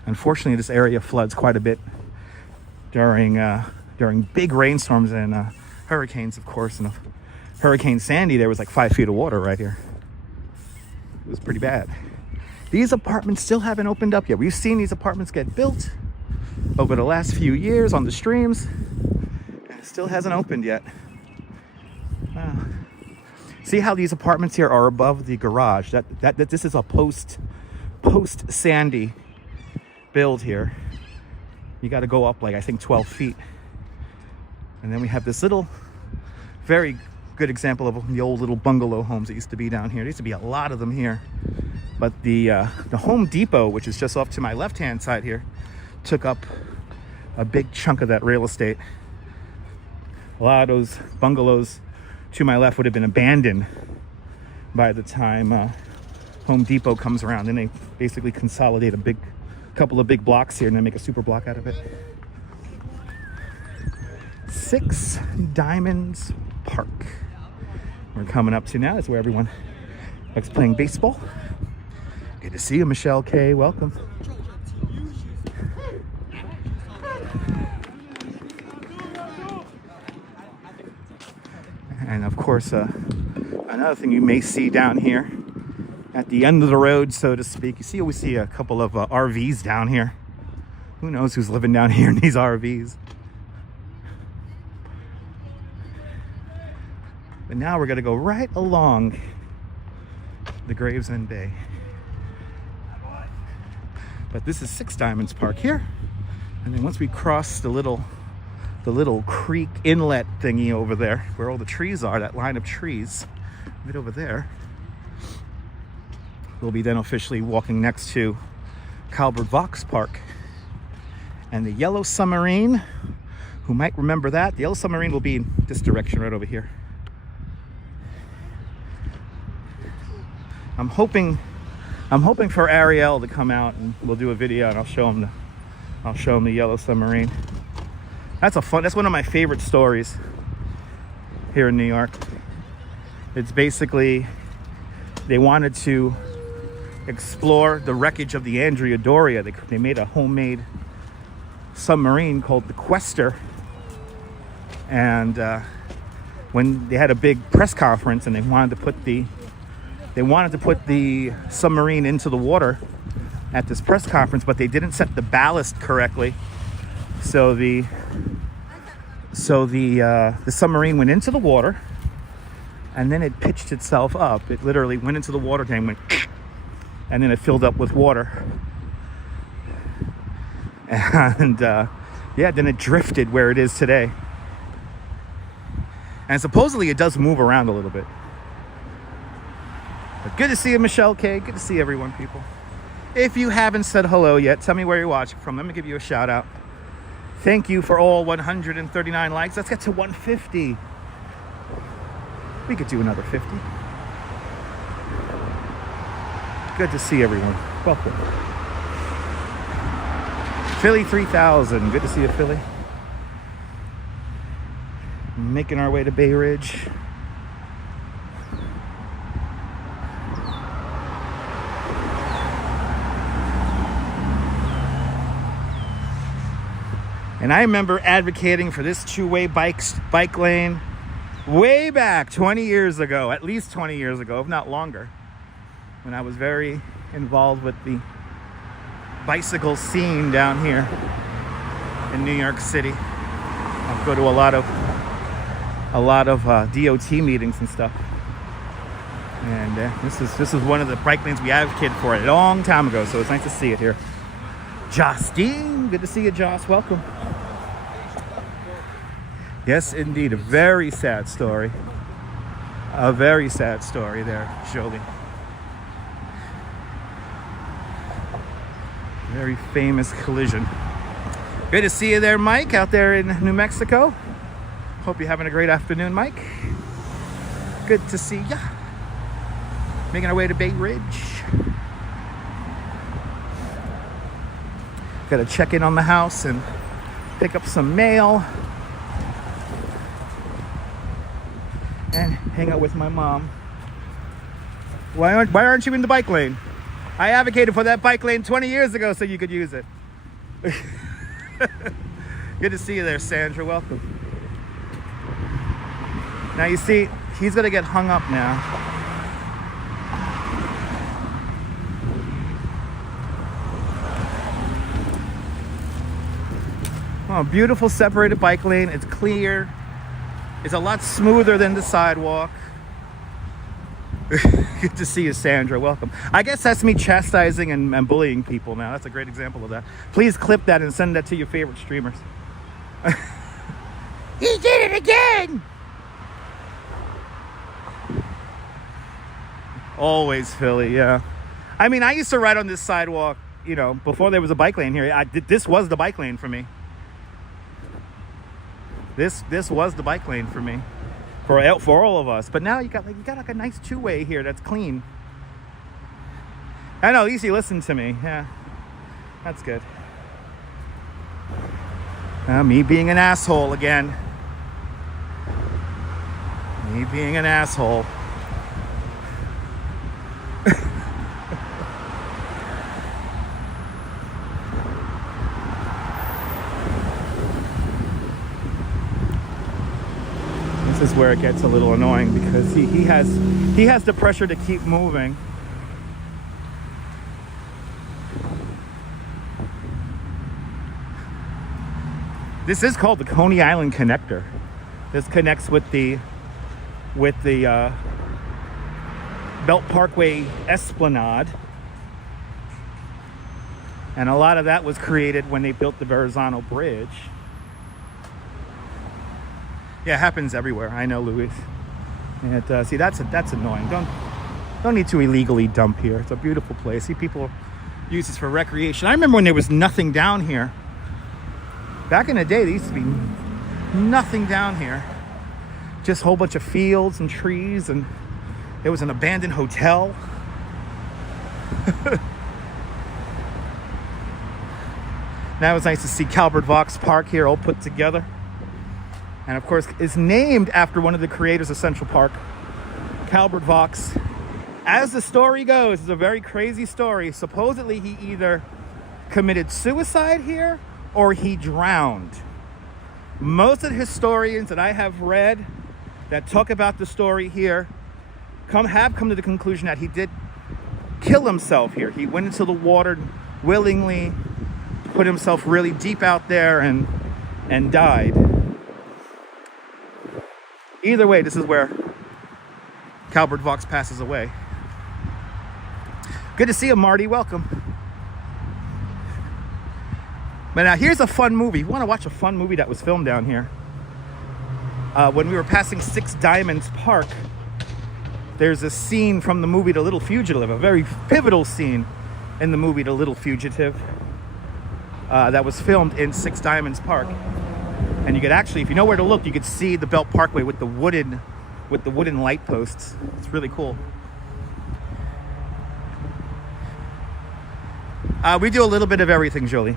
Unfortunately, this area floods quite a bit during big rainstorms and hurricanes, of course. And Hurricane Sandy, there was 5 feet of water right here. It was pretty bad. These apartments still haven't opened up yet. We've seen these apartments get built, over the last few years on the streams, and it still hasn't opened yet. Wow. See how these apartments here are above the garage? That this is a post Sandy build here. You got to go up like I think 12 feet, and then we have this little, very good example of the old little bungalow homes that used to be down here. There used to be a lot of them here, but the Home Depot, which is just off to my left-hand side here, took up a big chunk of that real estate. A lot of those bungalows to my left would have been abandoned by the time Home Depot comes around. Then they basically consolidate a couple of big blocks here and then make a super block out of it. 6 Diamonds Park. We're coming up to now. That's where everyone likes playing baseball. Good to see you, Michelle K. Welcome. And of course, another thing you may see down here at the end of the road, so to speak, you always see a couple of RVs down here. Who knows who's living down here in these RVs? But now we're going to go right along the Gravesend Bay. But this is 6 Diamonds Park here. And then once we cross the little creek inlet thingy over there, where all the trees are, that line of trees right over there, we'll be then officially walking next to Calvert Vaux Park. And the Yellow Submarine, who might remember that, the Yellow Submarine will be in this direction right over here. I'm hoping for Ariel to come out and we'll do a video and I'll show him the Yellow Submarine. That's one of my favorite stories here in New York. It's basically, they wanted to explore the wreckage of the Andrea Doria. They made a homemade submarine called the Quester. And when they had a big press conference and they wanted to put the submarine into the water at this press conference, but they didn't set the ballast correctly. So the submarine went into the water, and then it pitched itself up. It literally went into the water tank, went, and then it filled up with water. And yeah, then it drifted where it is today. And supposedly it does move around a little bit. But good to see you, Michelle K. Good to see everyone, people. If you haven't said hello yet, tell me where you're watching from. Let me give you a shout out. Thank you for all 139 likes. Let's get to 150. We could do another 50. Good to see everyone. Welcome. Philly 3000. Good to see you, Philly. Making our way to Bay Ridge. And I remember advocating for this two-way bike lane way back 20 years ago, at least 20 years ago, if not longer, when I was very involved with the bicycle scene down here in New York City. I'll go to a lot of DOT meetings and stuff. And this is one of the bike lanes we advocated for a long time ago, so it's nice to see it here. Justine, good to see you, Joss. Welcome. Yes, indeed, a very sad story. A very sad story there, Jolie. Very famous collision. Good to see you there, Mike, out there in New Mexico. Hope you're having a great afternoon, Mike. Good to see ya. Making our way to Bay Ridge. Got to check in on the house and pick up some mail. And hang out with my mom. Why aren't you in the bike lane? I advocated for that bike lane 20 years ago so you could use it. Good to see you there, Sandra. Welcome. Now you see, he's gonna get hung up now. Oh, beautiful separated bike lane. It's clear. It's a lot smoother than the sidewalk. Good to see you, Sandra. Welcome. I guess that's me chastising and bullying people now. That's a great example of that. Please clip that and send that to your favorite streamers. He did it again! Always Philly, yeah. I mean, I used to ride on this sidewalk, you know, before there was a bike lane here. This was the bike lane for me. This was the bike lane for me, for all of us. But now you got like a nice two-way here that's clean. I know, at least you listen to me. Yeah, that's good. Me being an asshole again. Me being an asshole. This is where it gets a little annoying because he has the pressure to keep moving. This is called the Coney Island connector. This connects with the Belt Parkway Esplanade, and a lot of that was created when they built the Verrazzano Bridge. Yeah, it happens everywhere. I know, Luis. And see, that's annoying. Don't need to illegally dump here. It's a beautiful place. See, people use this for recreation. I remember when there was nothing down here. Back in the day, there used to be nothing down here. Just a whole bunch of fields and trees, and it was an abandoned hotel. Now it's nice to see Calvert Vaux Park here all put together. And of course, it's named after one of the creators of Central Park, Calvert Vaux. As the story goes, it's a very crazy story. Supposedly, he either committed suicide here or he drowned. Most of the historians that I have read that talk about the story here have come to the conclusion that he did kill himself here. He went into the water willingly, put himself really deep out there and died. Either way, this is where Calvert Vaux passes away. Good to see you, Marty. Welcome. But now here's a fun movie. If you want to watch a fun movie that was filmed down here, when we were passing Six Diamonds Park, there's a scene from the movie The Little Fugitive, a very pivotal scene in the movie The Little Fugitive, that was filmed in Six Diamonds Park. And you could actually, if you know where to look, you could see the Belt Parkway with the wooden light posts. It's really cool. We do a little bit of everything, Julie.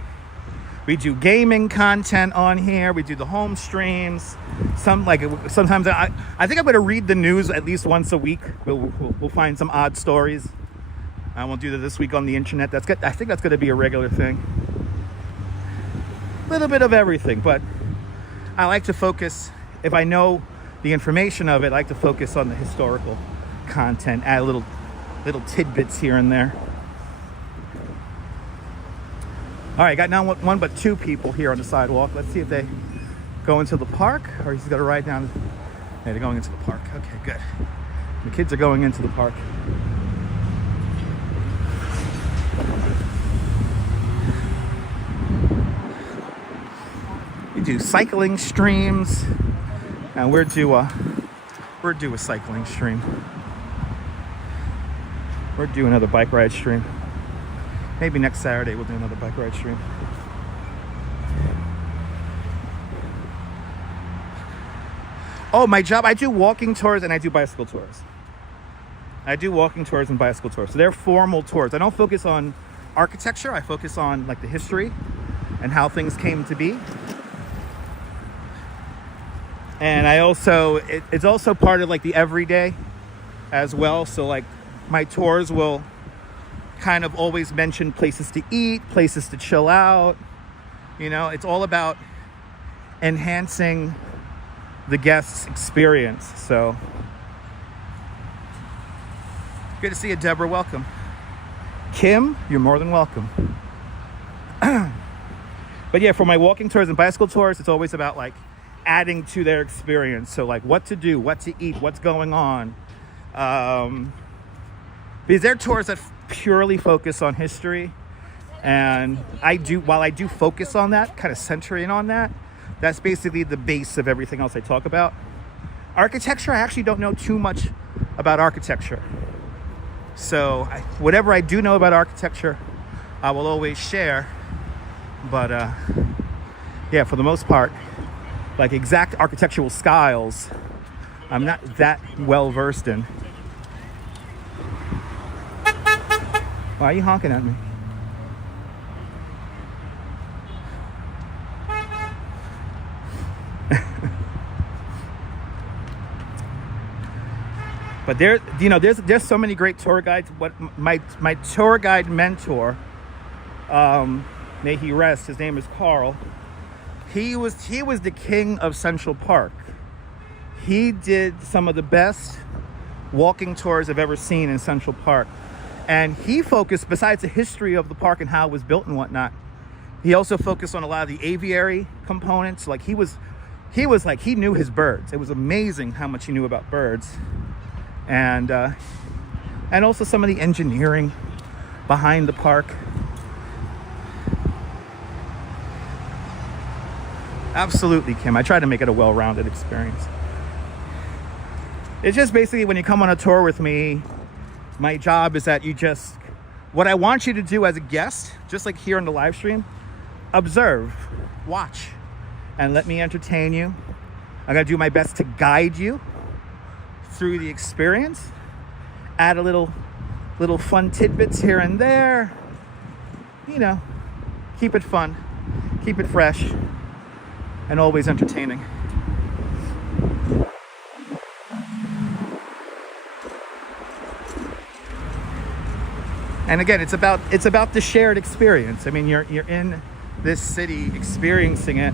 We do gaming content on here. We do the home streams. Sometimes I think I'm going to read the news at least once a week. We'll find some odd stories. I won't do that this week on the internet. That's good. I think that's going to be a regular thing. A little bit of everything, but I like to focus, if I know the information of it, I like to focus on the historical content, add little tidbits here and there. All right, got now one but two people here on the sidewalk. Let's see if they go into the park or he's got to ride down. Yeah, they're going into the park. Okay, good. The kids are going into the park. We do cycling streams, and we're due a cycling stream. We're due another bike ride stream. Maybe next Saturday we'll do another bike ride stream. Oh, my job, I do walking tours and I do bicycle tours. I do walking tours and bicycle tours. So they're formal tours. I don't focus on architecture. I focus on like the history and how things came to be. And it's also part of like the everyday as well. So like my tours will kind of always mention places to eat, places to chill out. You know, it's all about enhancing the guest's experience. So good to see you, Deborah. Welcome. Kim, you're more than welcome. But yeah, for my walking tours and bicycle tours, it's always about like adding to their experience. So like what to do, what to eat, what's going on. Because they're tours that purely focus on history. And while I do focus on that, kind of centering on that, that's basically the base of everything else I talk about. Architecture, I actually don't know too much about architecture. So whatever I do know about architecture, I will always share. But yeah, for the most part, like exact architectural styles, I'm not that well versed in. Why are you honking at me? But there's so many great tour guides. What my tour guide mentor, may he rest, his name is Carl. He was the king of Central Park. He did some of the best walking tours I've ever seen in Central Park. And he focused, besides the history of the park and how it was built and whatnot, he also focused on a lot of the aviary components. Like he knew his birds. It was amazing how much he knew about birds. And also some of the engineering behind the park. Absolutely, Kim. I try to make it a well-rounded experience. It's just basically when you come on a tour with me, my job is that what I want you to do as a guest, just like here on the live stream, observe, watch, and let me entertain you. I'm gonna do my best to guide you through the experience, add a little fun tidbits here and there, keep it fun, keep it fresh, and always entertaining. And again, it's about the shared experience. I mean, you're in this city experiencing it.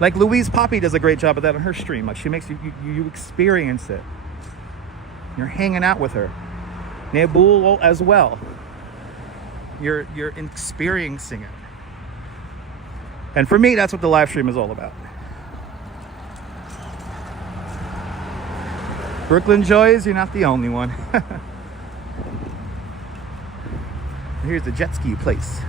Like Louise Poppy does a great job of that on her stream. Like she makes you experience it. You're hanging out with her. Nabul as well. You're experiencing it. And for me, that's what the live stream is all about. Brooklyn Joys, you're not the only one. Here's the jet ski place.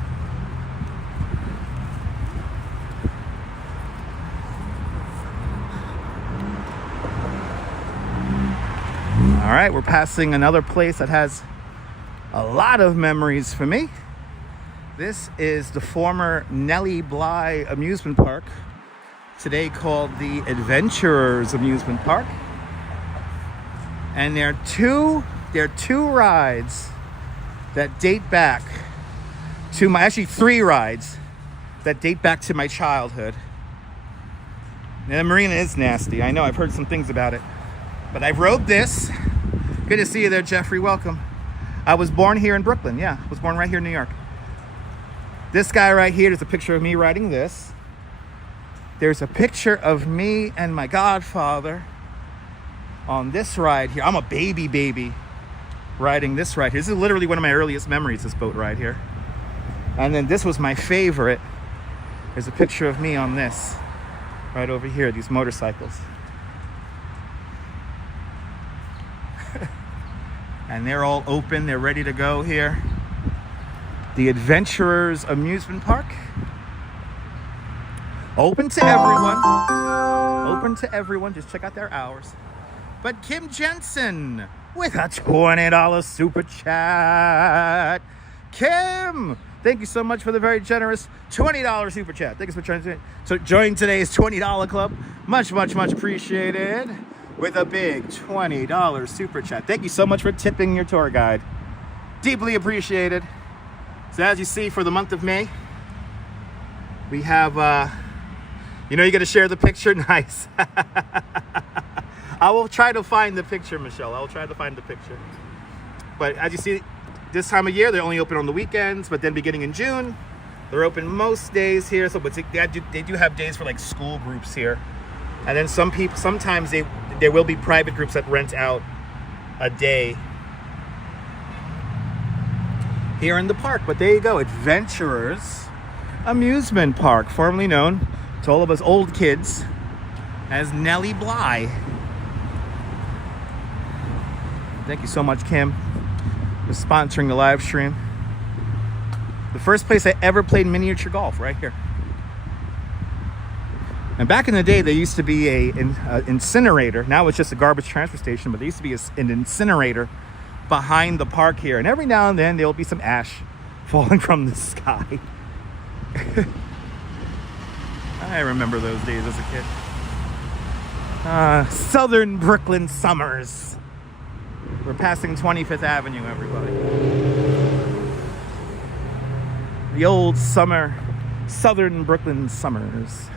All right, we're passing another place that has a lot of memories for me. This is the former Nellie Bly Amusement Park, today called the Adventurers Amusement Park. And there are two rides that date back to three rides that date back to my childhood. Now, the marina is nasty. I know, I've heard some things about it. But I rode this. Good to see you there, Jeffrey. Welcome. I was born here in Brooklyn. Yeah, I was born right here in New York. This guy right here, there's a picture of me riding this. There's a picture of me and my godfather on this ride here. I'm a baby riding this ride here. This is literally one of my earliest memories, this boat ride here. And then this was my favorite. There's a picture of me on this right over here, these motorcycles. And they're all open, they're ready to go here. The Adventurers Amusement Park. Open to everyone. Open to everyone, just check out their hours. But Kim Jensen with a $20 super chat. Kim, thank you so much for the very generous $20 super chat. Thank you for trying to join today's $20 club. Much appreciated. With a big $20 super chat. Thank you so much for tipping your tour guide. Deeply appreciated. So as you see, for the month of May, we have, you got to share the picture. Nice. I will try to find the picture, Michelle. I will try to find the picture. But as you see, this time of year, they're only open on the weekends, but then beginning in June, they're open most days here. So, but they do have days for like school groups here. And then sometimes there will be private groups that rent out a day here in the park. But there you go, Adventurers Amusement Park, formerly known to all of us old kids as Nellie Bly. Thank you so much, Kim, for sponsoring the live stream. The first place I ever played miniature golf, right here. And back in the day, there used to be an incinerator. Now it's just a garbage transfer station, but there used to be an incinerator behind the park here. And every now and then, there will be some ash falling from the sky. I remember those days as a kid. Southern Brooklyn summers. We're passing 25th Avenue, everybody. The old Southern Brooklyn summers.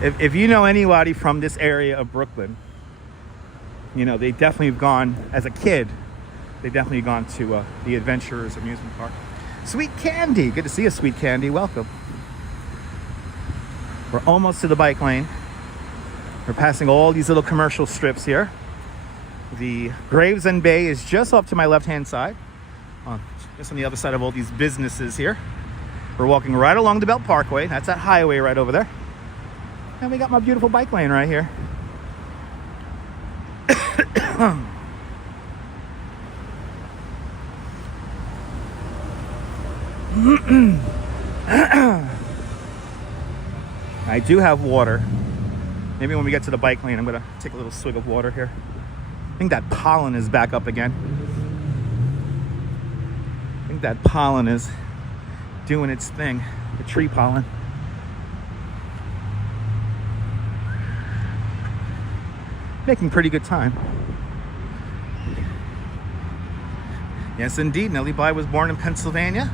If you know anybody from this area of Brooklyn, you know, they definitely have gone, as a kid, they definitely gone to the Adventurers Amusement Park. Sweet Candy, good to see you, Sweet Candy, welcome. We're almost to the bike lane. We're passing all these little commercial strips here. The Gravesend Bay is just off to my left-hand side, just on the other side of all these businesses here. We're walking right along the Belt Parkway. That's that highway right over there. And we got my beautiful bike lane right here. I do have water. Maybe when we get to the bike lane, I'm gonna take a little swig of water here. I think that pollen is back up again. I think that pollen is doing its thing, the tree pollen. Making pretty good time. Yes, indeed, Nellie Bly was born in Pennsylvania,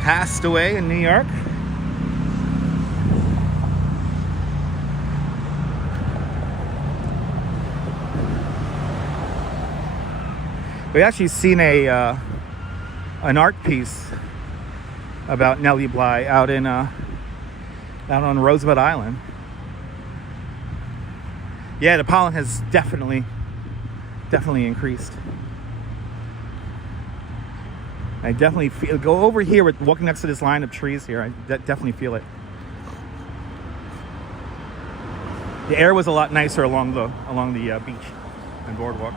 passed away in New York. We actually seen an art piece about Nellie Bly out on Roosevelt Island. Yeah, the pollen has definitely increased. I definitely feel, go over here, with walking next to this line of trees here, I definitely feel it. The air was a lot nicer along the beach and boardwalk.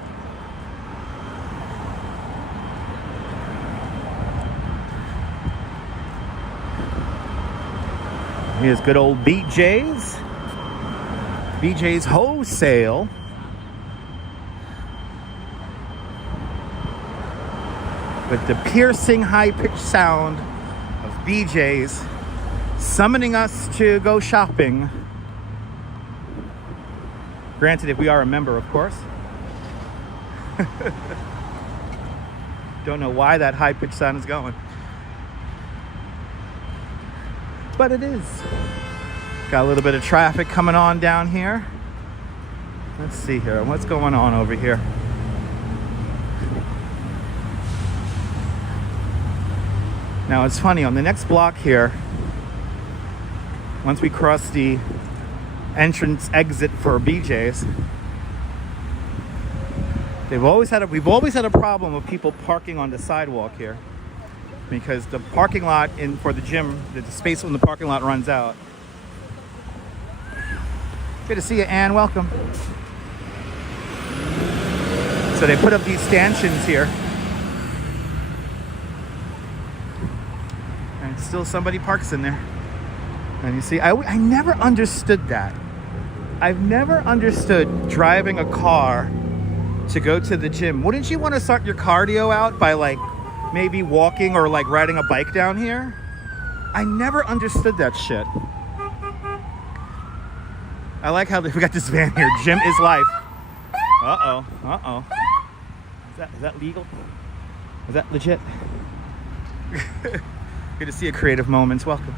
Here's good old BJ's. BJ's Wholesale. With the piercing high-pitched sound of BJ's summoning us to go shopping. Granted, if we are a member, of course. Don't know why that high-pitched sound is going. But it is. Got a little bit of traffic coming on down here. Let's see here. What's going on over here? Now it's funny, on the next block here, once we cross the entrance exit for BJ's, we've always had a problem of people parking on the sidewalk here, because the parking lot for the gym, the space when the parking lot runs out. Good to see you, Ann. Welcome. So they put up these stanchions here. And still somebody parks in there. And you see, I never understood that. I've never understood driving a car to go to the gym. Wouldn't you want to start your cardio out by like maybe walking or like riding a bike down here? I never understood that shit. I like how we got this van here. Gym is life. Uh-oh. Uh-oh. Is that legal? Is that legit? Good to see you, Creative Moments. Welcome.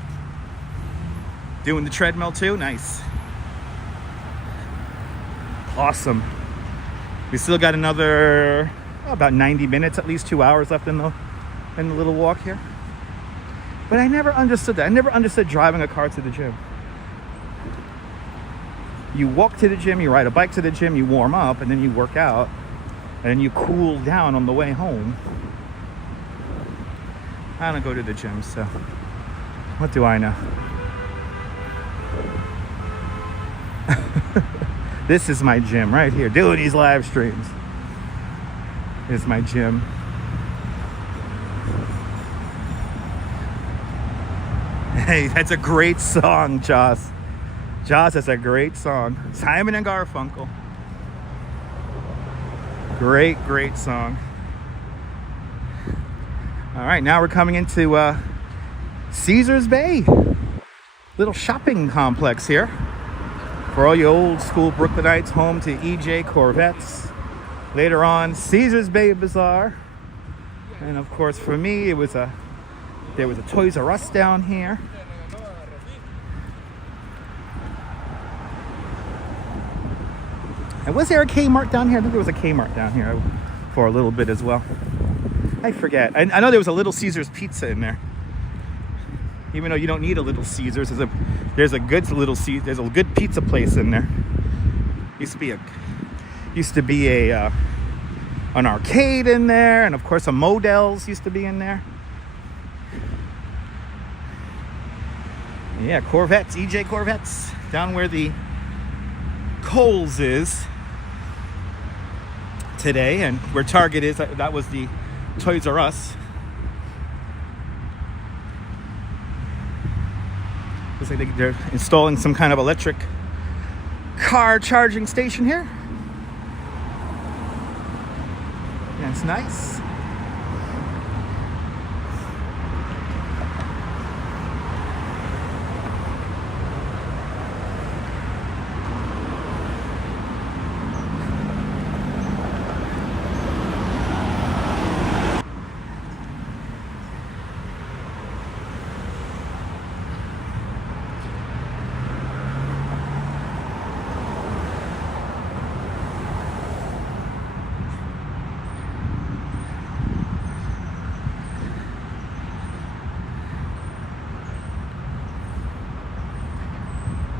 Doing the treadmill too? Nice. Awesome. We still got another about 90 minutes, at least 2 hours left in the little walk here. But I never understood that. I never understood driving a car to the gym. You walk to the gym, you ride a bike to the gym, you warm up, and then you work out, and then you cool down on the way home. I don't go to the gym, so what do I know? This is my gym right here, doing these live streams. This is my gym. Hey, that's a great song, Joss. Joss, that's a great song. Simon and Garfunkel. Great, great song. All right, now we're coming into Caesars Bay. Little shopping complex here. For all you old school Brooklynites, home to EJ Corvettes. Later on, Caesars Bay Bazaar. And of course, for me, there was a Toys R Us down here. And was there a Kmart down here? I think there was a Kmart down here for a little bit as well. I forget. I know there was a Little Caesars pizza in there. Even though you don't need a Little Caesars, there's a good pizza place in there. Used to be an arcade in there, and of course a Modell's used to be in there. Yeah, Corvettes, EJ Corvettes, down where the Kohl's is today, and where Target is. That was the Toys R Us. Looks like they're installing some kind of electric car charging station here. That's nice.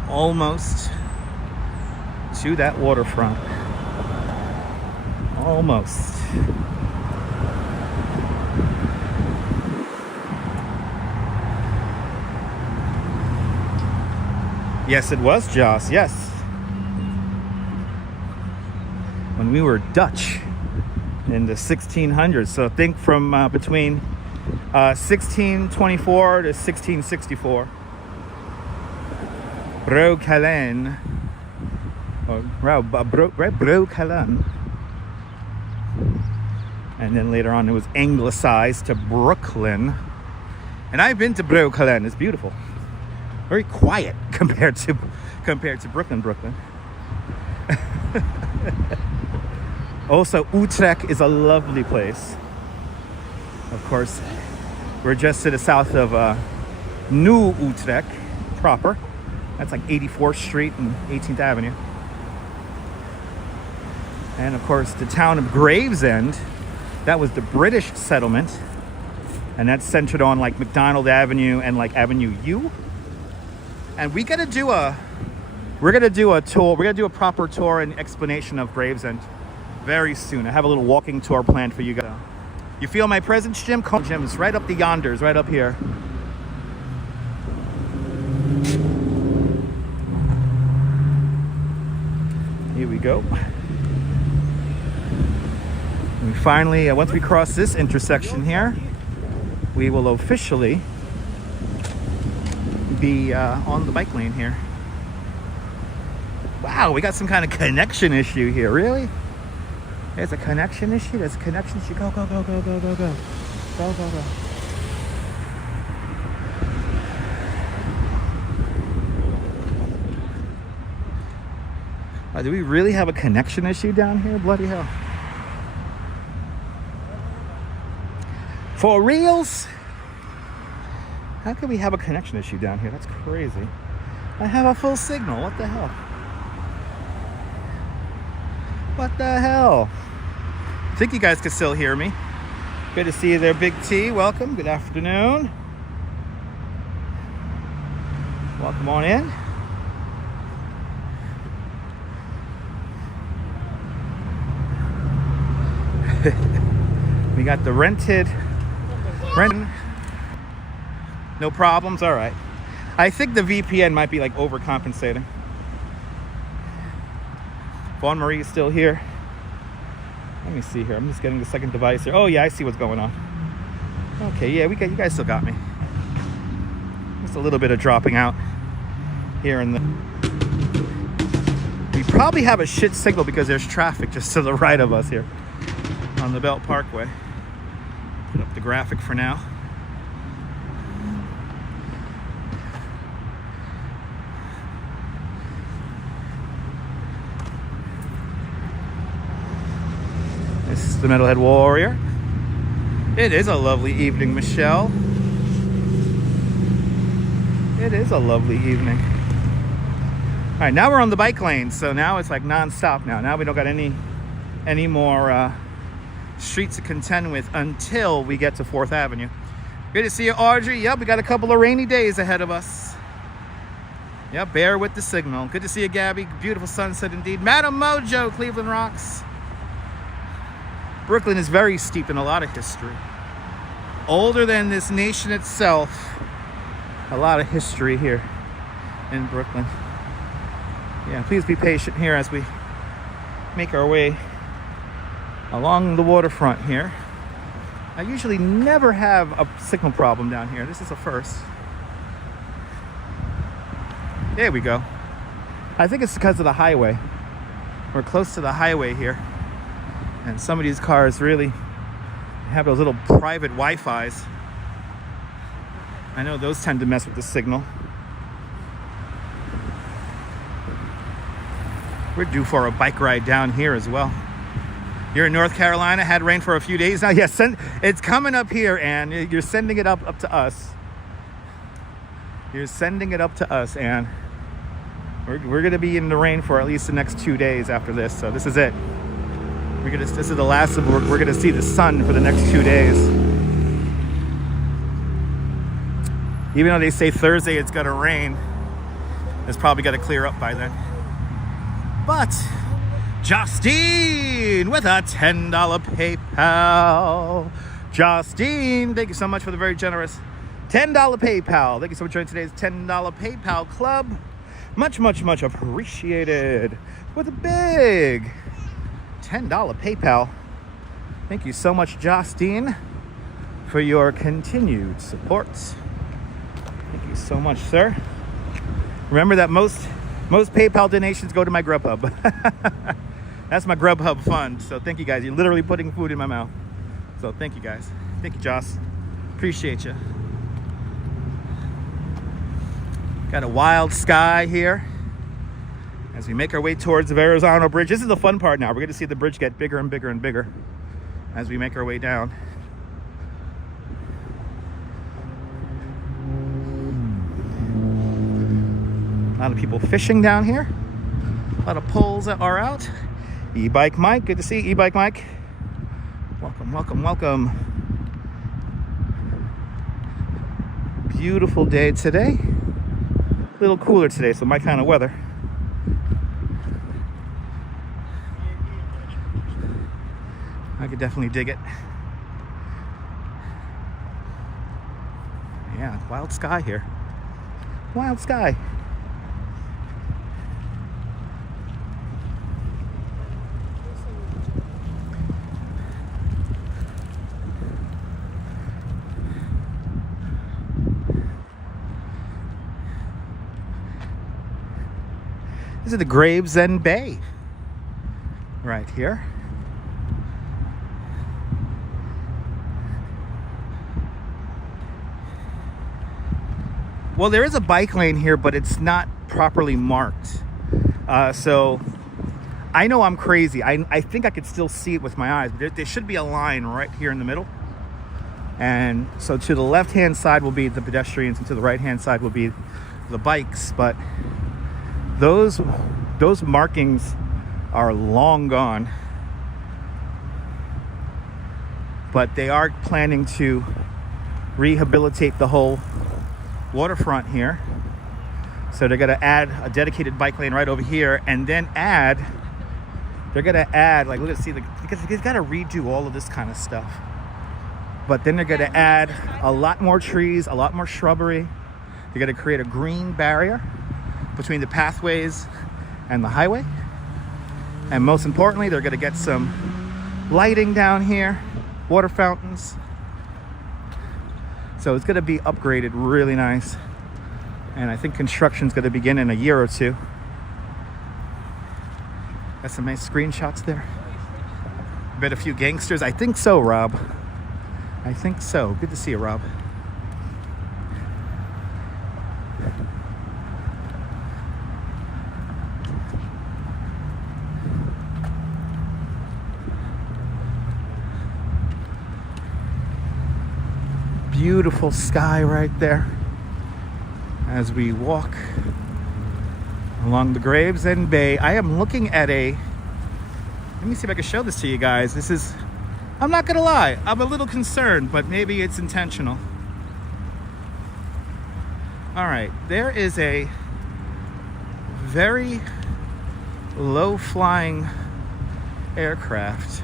Almost to that waterfront. Almost. Yes, it was, Joss. Yes. When we were Dutch in the 1600s. So think from between 1624 to 1664. Broekelen. Broekelen. And then later on it was anglicized to Brooklyn. And I've been to Broekelen. It's beautiful. Very quiet compared to Brooklyn. Also, Utrecht is a lovely place. Of course, we're just to the south of New Utrecht proper. That's like 84th Street and 18th Avenue. And of course, the town of Gravesend, that was the British settlement. And that's centered on like McDonald Avenue and like Avenue U. And we're gonna do a tour. We're gonna do a proper tour and explanation of Gravesend very soon. I have a little walking tour planned for you guys. You feel my presence, Jim? Jim is right up the yonders, right up here. Here we go. We finally, once we cross this intersection here, we will officially be on the bike lane here. Wow, we got some kind of connection issue here. Really? There's a connection issue? There's a connection issue. Go, go, go, go, go, go, go. Go, go, go. Do we really have a connection issue down here? Bloody hell. For reals? How can we have a connection issue down here? That's crazy. I have a full signal. What the hell? What the hell? I think you guys can still hear me. Good to see you there, Big T. Welcome. Good afternoon. Welcome on in. We got the rent. No problems. All right. I think the VPN might be like overcompensating. Vaughn Marie is still here. Let me see here. I'm just getting the second device here. Oh yeah, I see what's going on. Okay, yeah, you guys still got me. Just a little bit of dropping out here in the. We probably have a shit signal because there's traffic just to the right of us here on the Belt Parkway. Put up the graphic for now. This is the Metalhead Warrior. It is a lovely evening, Michelle. It is a lovely evening. All right, now we're on the bike lane, so now it's like non-stop now. Now we don't got any more streets to contend with until we get to 4th Avenue. Good to see you, Audrey. Yep, we got a couple of rainy days ahead of us. Yep, bear with the signal. Good to see you, Gabby. Beautiful sunset indeed. Madam Mojo, Cleveland rocks. Brooklyn is very steeped in a lot of history. Older than this nation itself. A lot of history here in Brooklyn. Yeah, please be patient here as we make our way along the waterfront here. I usually never have a signal problem down here. This is a first. There we go. I think it's because of the highway. We're close to the highway here. And some of these cars really have those little private Wi-Fis. I know those tend to mess with the signal. We're due for a bike ride down here as well. You're in North Carolina, had rain for a few days now. Yes, it's coming up here, and you're sending it up to us. You're sending it up to us, and we're gonna be in the rain for at least the next 2 days after this. So this is it. This is the last of we're gonna see the sun for the next 2 days. Even though they say Thursday it's gonna rain, it's probably gonna clear up by then. But Justine with a $10 PayPal. Justine, thank you so much for the very generous $10 PayPal. Thank you so much for joining today's $10 PayPal club. Much, much, much appreciated. With a big $10 PayPal. Thank you so much, Justine, for your continued support. Thank you so much, sir. Remember that most PayPal donations go to my Grubhub. That's my Grubhub fund. So thank you guys. You're literally putting food in my mouth. So thank you guys. Thank you, Joss. Appreciate you. Got a wild sky here as we make our way towards the Verrazzano Bridge. This is the fun part now. We're going to see the bridge get bigger and bigger and bigger as we make our way down. A lot of people fishing down here. A lot of poles that are out. E-Bike Mike, good to see you, E-Bike Mike. Welcome, welcome, welcome. Beautiful day today. A little cooler today, so my kind of weather. I could definitely dig it. Yeah, wild sky here. Wild sky. This is the Gravesend Bay right here. Well, there is a bike lane here, but it's not properly marked. So I know I'm crazy. I think I could still see it with my eyes. There should be a line right here in the middle. And so to the left-hand side will be the pedestrians, and to the right-hand side will be the bikes. But those markings are long gone. But they are planning to rehabilitate the whole waterfront here. So they're going to add a dedicated bike lane right over here, and then they're going to add, like, look at, see the because they've got to redo all of this kind of stuff. But then they're going to add a lot more trees, a lot more shrubbery. They're going to create a green barrier between the pathways and the highway. And most importantly, they're going to get some lighting down here, water fountains. So it's going to be upgraded really nice. And I think construction's going to begin in a year or two. Got some nice screenshots there. Bet a few gangsters. I think so, Rob. I think so. Good to see you, Rob. Beautiful sky right there as we walk along the Gravesend Bay. I am looking at let me see if I can show this to you guys. This is, I'm not gonna lie, I'm a little concerned, but maybe it's intentional. All right, there is a very low flying aircraft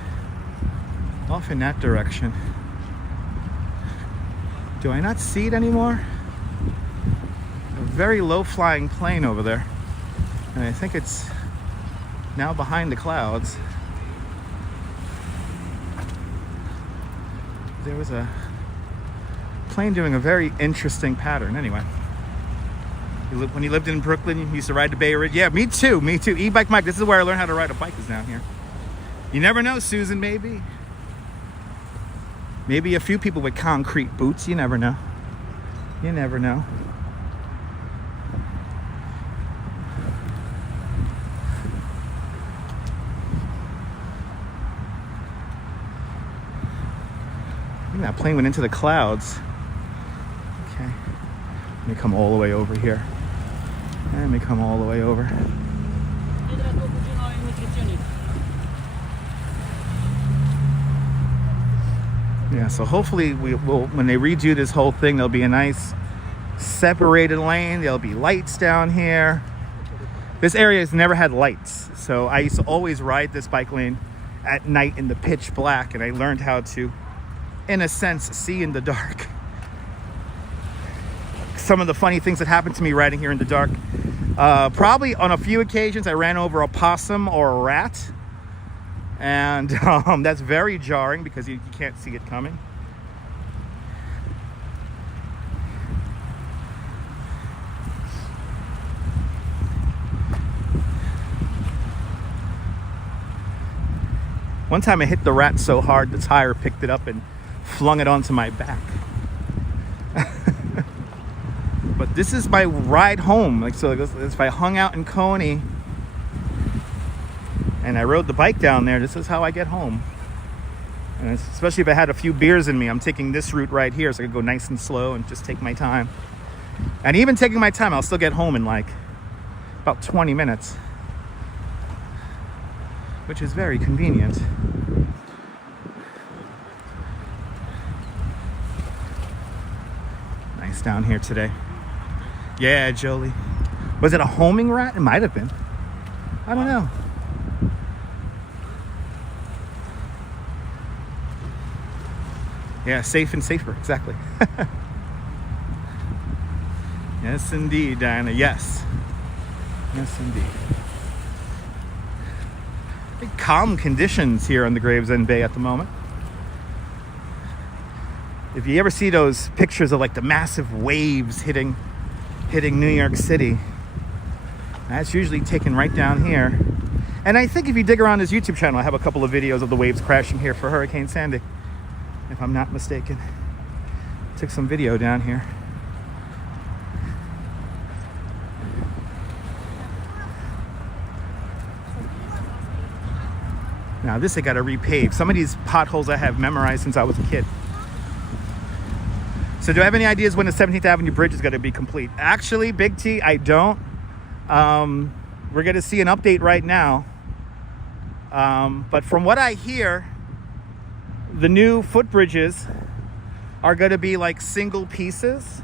off in that direction. Do I not see it anymore? A very low flying plane over there. And I think it's now behind the clouds. There was a plane doing a very interesting pattern. Anyway, when you lived in Brooklyn, you used to ride the Bay Ridge. Yeah, me too, me too. E-bike Mike, this is where I learned how to ride a bike, is down here. You never know, Susan, maybe. Maybe a few people with concrete boots. You never know. You never know. I think that plane went into the clouds. Okay. Let me come all the way over here. Let me come all the way over. Yeah, so hopefully we will, when they redo this whole thing, there'll be a nice separated lane. There'll be lights down here. This area has never had lights, so I used to always ride this bike lane at night in the pitch black, and I learned how to, in a sense, see in the dark. Some of the funny things that happened to me riding here in the dark. Probably on a few occasions I ran over a possum or a rat. And that's very jarring because you can't see it coming. One time I hit the rat so hard the tire picked it up and flung it onto my back. But this is my ride home. Like, so if I hung out in Coney and I rode the bike down there, this is how I get home. And especially if I had a few beers in me, I'm taking this route right here, so I can go nice and slow and just take my time. And even taking my time, I'll still get home in like about 20 minutes, which is very convenient. Nice down here today. Yeah, Jolie. Was it a homing rat? It might have been. I don't know. Yeah, safe and safer, exactly. Yes, indeed, Diana, yes. Yes, indeed. Big calm conditions here on the Gravesend Bay at the moment. If you ever see those pictures of like the massive waves hitting New York City, that's usually taken right down here. And I think if you dig around his YouTube channel, I have a couple of videos of the waves crashing here for Hurricane Sandy, if I'm not mistaken. Took some video down here. Now this I gotta repave. Some of these potholes I have memorized since I was a kid. So do I have any ideas when the 17th Avenue Bridge is gonna be complete? Actually, Big T, I don't. We're gonna see an update right now. But from what I hear, the new footbridges are gonna be like single pieces.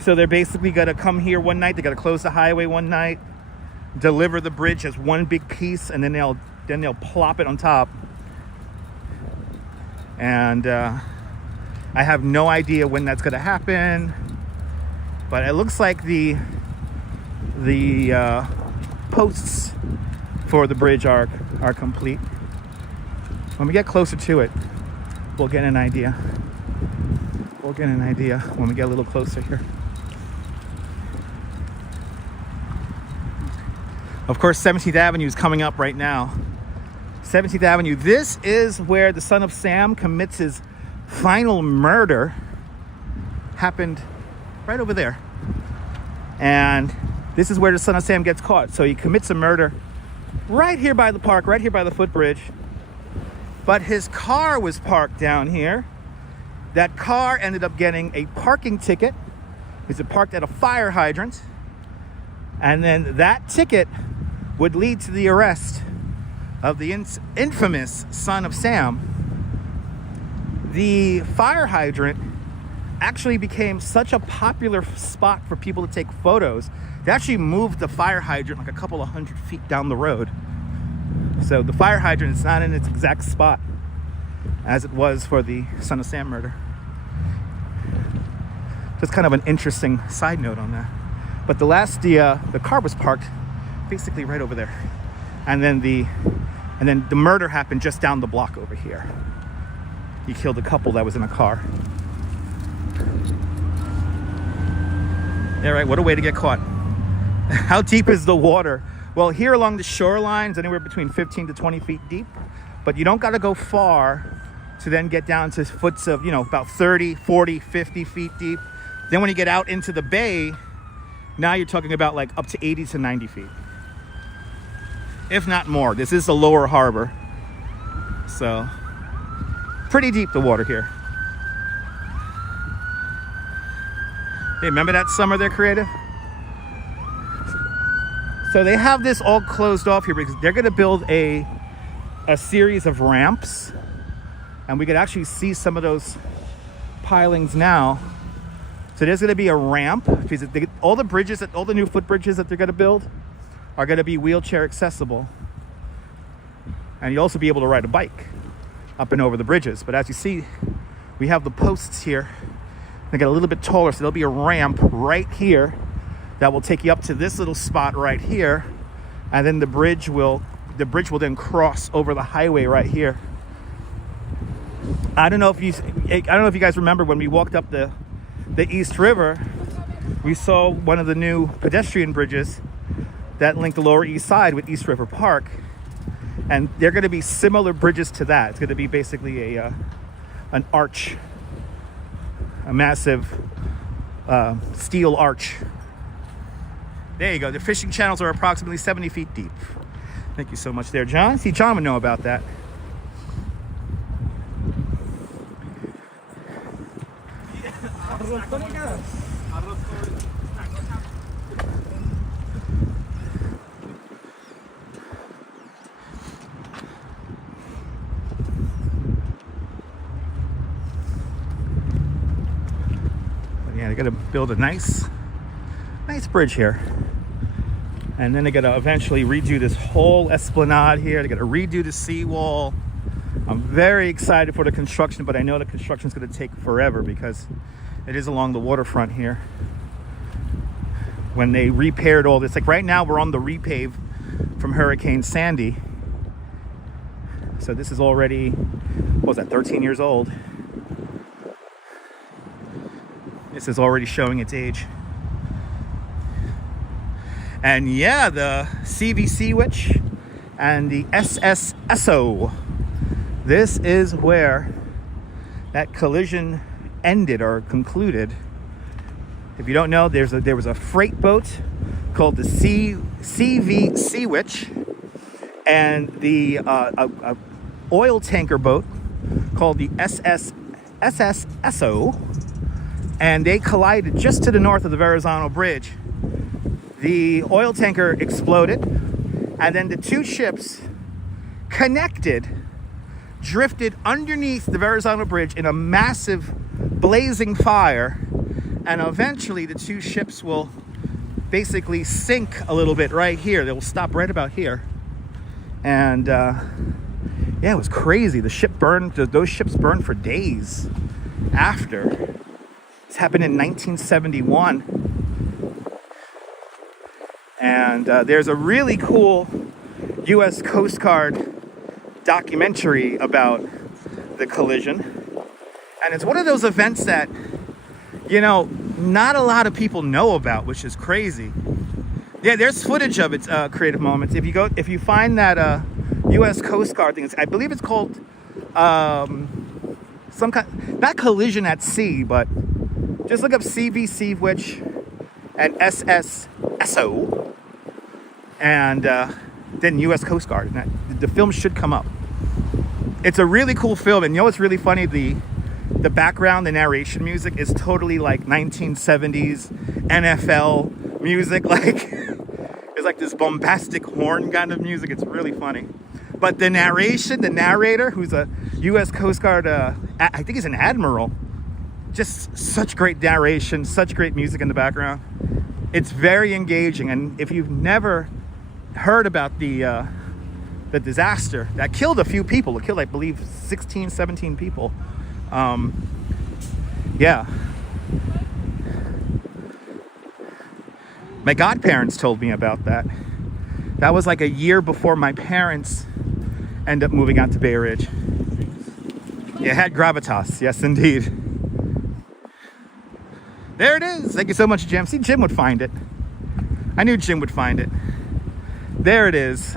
So they're basically gonna come here one night, they gotta close the highway one night, deliver the bridge as one big piece, and then they'll plop it on top And I have no idea when that's going to happen, but it looks like the posts for the bridge are complete. When we get closer to it, we'll get an idea. We'll get an idea when we get a little closer here. Of course, 17th Avenue is coming up right now. 17th Avenue. This is where the son of Sam commits his final murder. Happened right over there. And this is where the son of Sam gets caught. So he commits a murder right here by the park, right here by the footbridge. But his car was parked down here. That car ended up getting a parking ticket. It parked at a fire hydrant. And then that ticket would lead to the arrest of the infamous son of Sam. The fire hydrant actually became such a popular spot for people to take photos. They actually moved the fire hydrant like a couple of 100 feet down the road. So the fire hydrant is not in its exact spot as it was for the son of Sam murder. Just kind of an interesting side note on that. But the car was parked basically right over there. And then the murder happened just down the block over here. He killed a couple that was in a car. Yeah, right, what a way to get caught. How deep is the water? Well, here along the shoreline is anywhere between 15 to 20 feet deep, but you don't got to go far to then get down to foots of, about 30, 40, 50 feet deep. Then when you get out into the bay, now you're talking about like up to 80 to 90 feet. If not more. This is the lower harbor. So, pretty deep the water here. Hey, remember that summer they're creative? So they have this all closed off here because they're going to build a series of ramps. And we could actually see some of those pilings now. So there's going to be a ramp. Because all the new footbridges that they're going to build are going to be wheelchair accessible. And you'll also be able to ride a bike up and over the bridges. But as you see, we have the posts here. They get a little bit taller, so there'll be a ramp right here that will take you up to this little spot right here. And then the bridge will then cross over the highway right here. I don't know if you guys remember when we walked up the East River, we saw one of the new pedestrian bridges that link the Lower East Side with East River Park. And they're going to be similar bridges to that. It's going to be basically an arch, a massive steel arch. There you go. The fishing channels are approximately 70 feet deep. Thank you so much there, John. See, John would know about that. Yeah, they're gonna build a nice bridge here, and then they're gonna eventually redo this whole esplanade here. They're gonna redo the seawall. I'm very excited for the construction, but I know the construction is gonna take forever because it is along the waterfront here. When they repaired all this, like right now we're on the repave from Hurricane Sandy. So this is already, what was that, 13 years old. This is already showing its age. And yeah, the CVC witch and the SSSO. This is where that collision ended or concluded. If you don't know, there was a freight boat called the CVC witch and the oil tanker boat called the SSSO. And they collided just to the north of the Verrazzano Bridge. The oil tanker exploded, and then the two ships connected, drifted underneath the Verrazzano Bridge in a massive blazing fire, and eventually the two ships will basically sink a little bit right here. They will stop right about here. And Yeah, it was crazy. The ship burned, those ships burned for days after. This happened in 1971. And there's a really cool U.S. Coast Guard documentary about the collision. And it's one of those events that, you know, not a lot of people know about, which is crazy. Yeah, there's footage of its creative moments. If you find that U.S. Coast Guard thing, I believe it's called some kind, not collision at sea, but just look up CV Seawitch and SSSO, and then U.S. Coast Guard. And the film should come up. It's a really cool film, and you know what's really funny? The background, the narration music is totally like 1970s NFL music, like it's like this bombastic horn kind of music. It's really funny. But the narration, the narrator, who's a U.S. Coast Guard, I think he's an admiral, just such great narration, such great music in the background. It's very engaging. And if you've never heard about the disaster that killed a few people, it killed, I believe, 16, 17 people. Yeah. My godparents told me about that. That was like a year before my parents ended up moving out to Bay Ridge. Yeah, it had gravitas. Yes, indeed. There it is. Thank you so much, Jim. See, Jim would find it. I knew Jim would find it. There it is.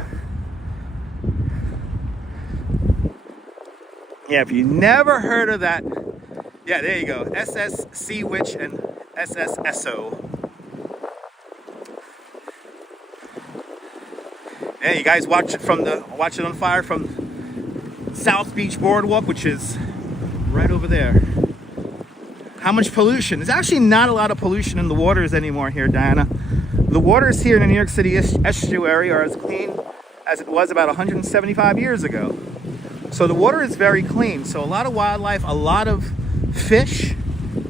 Yeah, if you never heard of that, yeah, there you go. SS Seawitch and SSSO. Yeah, you guys watch it on fire from South Beach Boardwalk, which is right over there. How much pollution? There's actually not a lot of pollution in the waters anymore here, Diana. The waters here in the New York City estuary are as clean as it was about 175 years ago. So the water is very clean. So a lot of wildlife, a lot of fish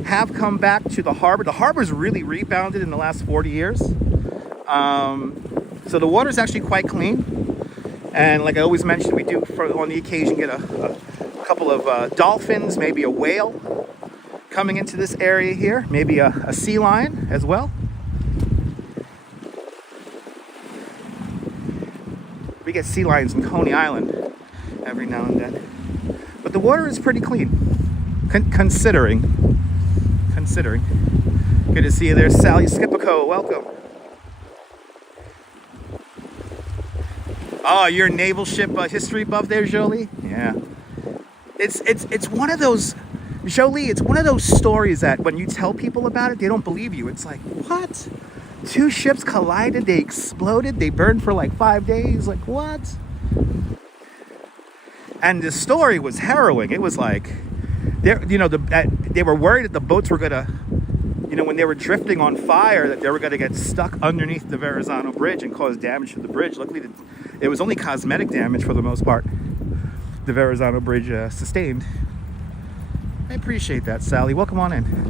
have come back to the harbor. The harbor's really rebounded in the last 40 years. So the water is actually quite clean. And like I always mentioned, we do, on the occasion, get a couple of dolphins, maybe a whale coming into this area here. Maybe a sea lion as well. We get sea lions in Coney Island every now and then. But the water is pretty clean, considering. Good to see you there, Sally Skipico. Welcome. Oh, you're a naval ship history buff there, Jolie? Yeah. It's one of those, Jolie, it's one of those stories that when you tell people about it, they don't believe you. It's like, what? 2 ships collided, they exploded, they burned for like 5 days. Like, what? And the story was harrowing. It was like, they were worried that the boats were gonna, when they were drifting on fire, that they were gonna get stuck underneath the Verrazzano Bridge and cause damage to the bridge. Luckily, it was only cosmetic damage for the most part. The Verrazzano Bridge sustained. I appreciate that, Sally. Welcome on in.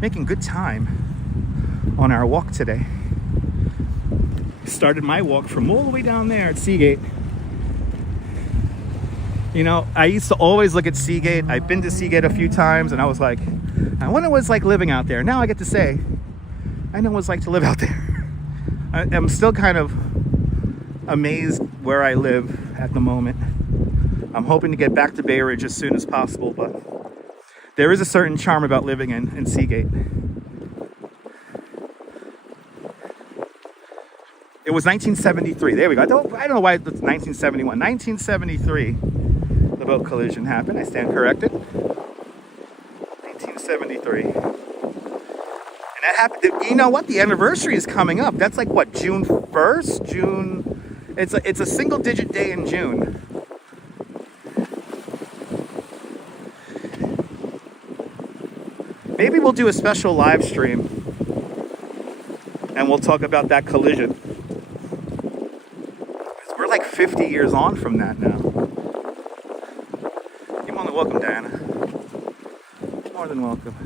Making good time on our walk today. Started my walk from all the way down there at Seagate. I used to always look at Seagate. I've been to Seagate a few times, and I was like, I wonder what it's like living out there. Now I get to say, I know what it's like to live out there. I'm still kind of amazed where I live at the moment. I'm hoping to get back to Bay Ridge as soon as possible, but there is a certain charm about living in Seagate. It was 1973. There we go. I don't know why it's 1971. 1973, the boat collision happened. I stand corrected. 1973. And that happened. You know what? The anniversary is coming up. That's like what, June 1st? June. It's a single digit day in June. Maybe we'll do a special live stream and we'll talk about that collision. We're like 50 years on from that now. You're more than welcome, Diana. More than welcome.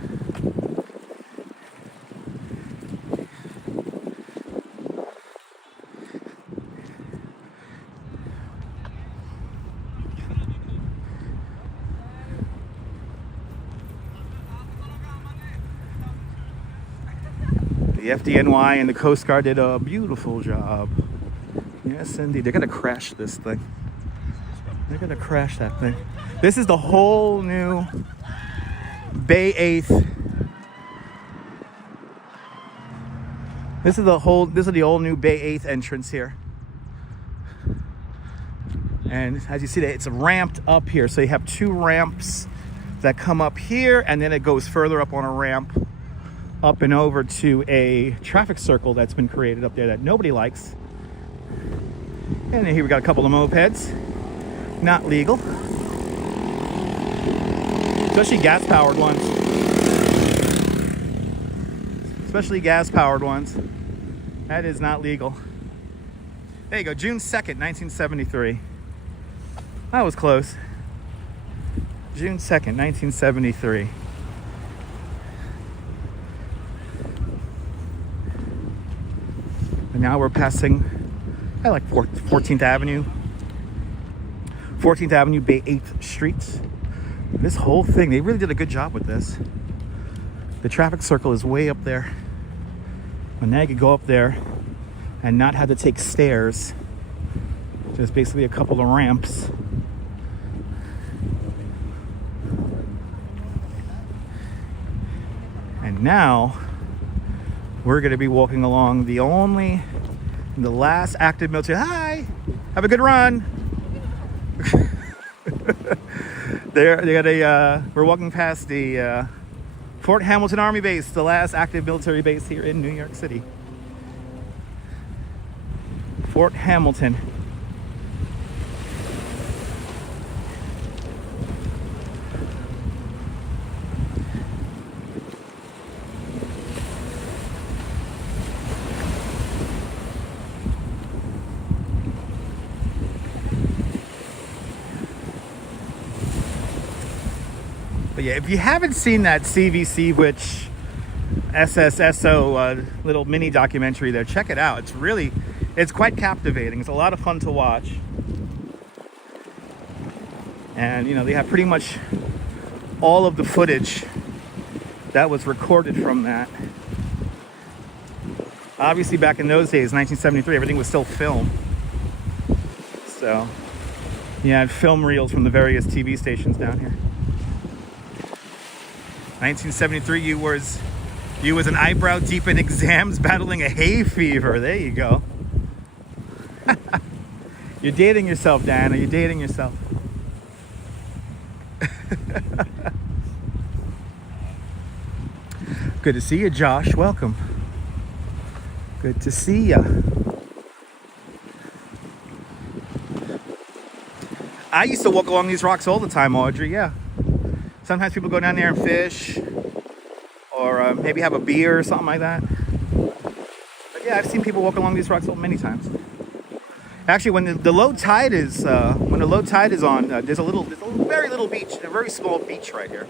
The FDNY and the Coast Guard did a beautiful job. Yes, indeed. They're gonna crash this thing. They're gonna crash that thing. This is the whole new Bay 8th. This is the old new Bay 8th entrance here. And as you see, it's ramped up here. So you have two ramps that come up here, and then it goes further up on a ramp up and over to a traffic circle that's been created up there that nobody likes. And then here we got a couple of mopeds. Not legal. Especially gas-powered ones. Especially gas-powered ones. That is not legal. There you go, June 2nd, 1973. That was close. June 2nd, 1973. And now we're passing, I like 14th Avenue. 14th Avenue, Bay 8th Street. This whole thing, they really did a good job with this. The traffic circle is way up there. And now you could go up there and not have to take stairs. Just basically a couple of ramps. And now we're going to be walking along the last active military. Hi, have a good run. We're walking past the Fort Hamilton Army Base, the last active military base here in New York City. Fort Hamilton. But yeah, if you haven't seen that CVC Witch SSSO little mini documentary there, check it out. It's quite captivating. It's a lot of fun to watch. And you know, they have pretty much all of the footage that was recorded from that. Obviously back in those days, 1973, everything was still film. So you had film reels from the various TV stations down here. 1973, you was an eyebrow deep in exams battling a hay fever. There you go. You're dating yourself, Diana. You're dating yourself. Good to see you, Josh. Welcome. Good to see you. I used to walk along these rocks all the time, Audrey. Yeah. Sometimes people go down there and fish, or maybe have a beer or something like that. But yeah, I've seen people walk along these rocks many times. Actually, when the low tide is on, there's a very little beach, a very small beach right here.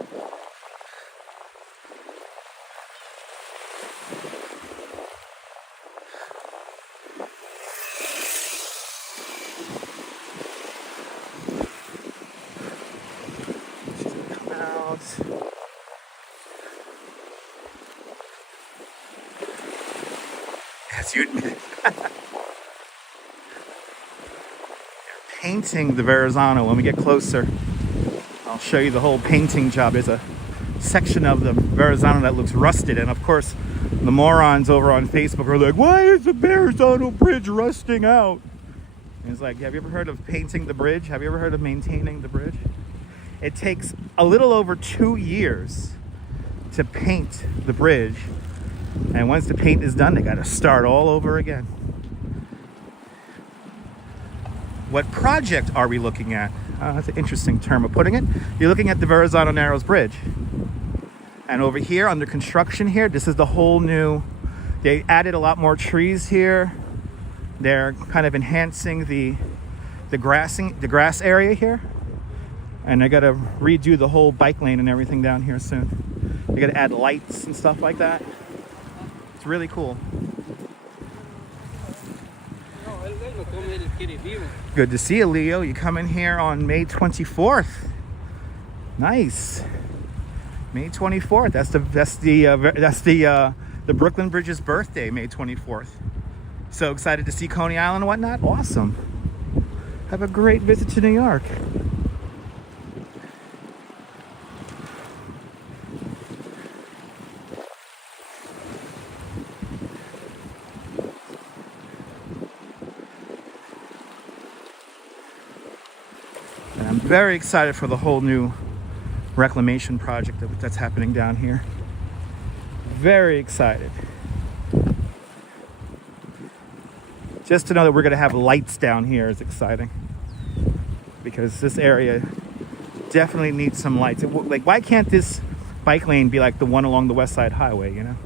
As you admit it. Painting the Verrazzano. When we get closer, I'll show you the whole painting job. There's a section of the Verrazzano that looks rusted, and of course the morons over on Facebook are like, why is the Verrazzano Bridge rusting out? And it's like, have you ever heard of painting the bridge? Have you ever heard of maintaining the bridge? It takes a little over 2 years to paint the bridge, and once the paint is done, they got to start all over again. What project are we looking at? That's an interesting term of putting it. You're looking at the Verrazzano Narrows Bridge. And over here, under construction here, this is the whole new, they added a lot more trees here. They're kind of enhancing the grass area here. And they got to redo the whole bike lane and everything down here soon. They got to add lights and stuff like that. It's really cool. Good to see you, Leo. You come in here on May 24th. Nice. May 24th. That's the the Brooklyn Bridge's birthday, May 24th. So excited to see Coney Island and whatnot. Awesome. Have a great visit to New York. And I'm very excited for the whole new reclamation project that's happening down here. Very excited. Just to know that we're going to have lights down here is exciting, because this area definitely needs some lights. Like, why can't this bike lane be like the one along the West Side Highway, you know?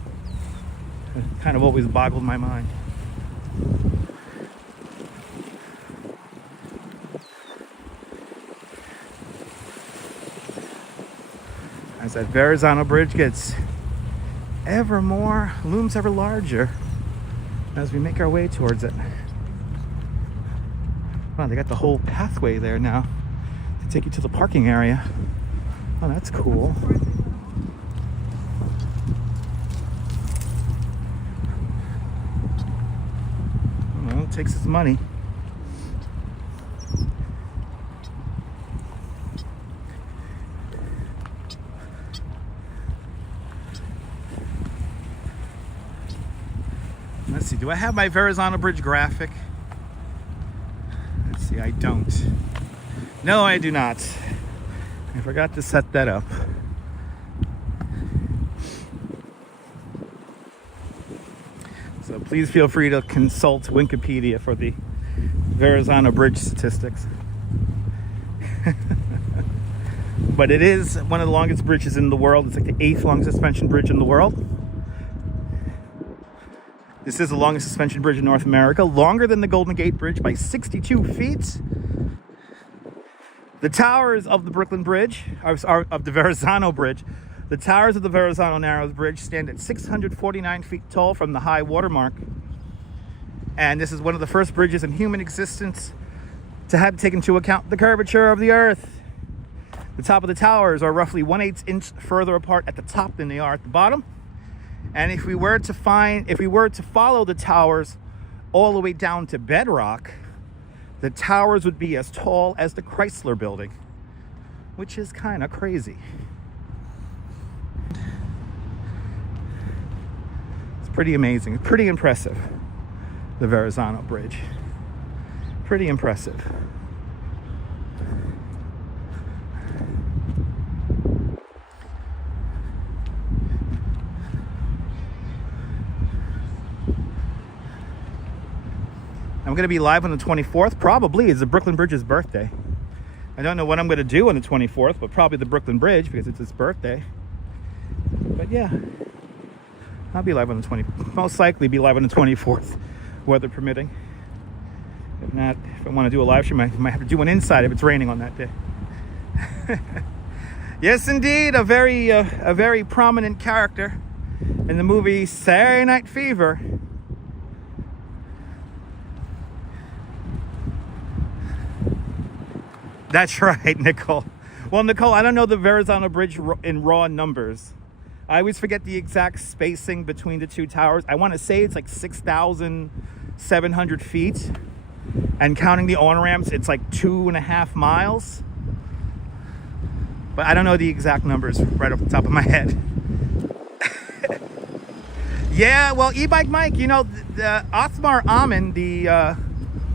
It kind of always boggled my mind. As that Verrazzano Bridge gets looms ever larger as we make our way towards it. Wow, they got the whole pathway there now to take you to the parking area. Oh, that's cool. Well, it takes its money. Let's see, do I have my Verrazzano Bridge graphic? Let's see, I don't. No, I do not. I forgot to set that up. So please feel free to consult Wikipedia for the Verrazzano Bridge statistics. But it is one of the longest bridges in the world. It's like the 8th longest suspension bridge in the world. This is the longest suspension bridge in North America, longer than the Golden Gate Bridge by 62 feet. The towers of the Brooklyn Bridge, of the Verrazzano Bridge, the towers of the Verrazzano Narrows Bridge stand at 649 feet tall from the high water mark. And this is one of the first bridges in human existence to have taken into account the curvature of the earth. The top of the towers are roughly 1/8 inch further apart at the top than they are at the bottom. And if we were to follow the towers all the way down to bedrock, the towers would be as tall as the Chrysler Building, which is kind of crazy. It's pretty amazing, pretty impressive, the Verrazzano Bridge. Pretty impressive. I'm going to be live on the 24th. Probably it's the Brooklyn Bridge's birthday. I don't know what I'm going to do on the 24th, but probably the Brooklyn Bridge because it's its birthday. But yeah, I'll be live on the most likely be live on the 24th, weather permitting. If not, if I want to do a live stream, I might have to do one inside if it's raining on that day. Yes, indeed, a very prominent character in the movie Saturday Night Fever. That's right, Nicole. Well, Nicole, I don't know the Verrazzano Bridge in raw numbers. I always forget the exact spacing between the two towers. I want to say it's like 6,700 feet. And counting the on-ramps, it's like 2.5 miles. But I don't know the exact numbers right off the top of my head. Yeah, well, E-Bike Mike, you know, the Othmar Amin, the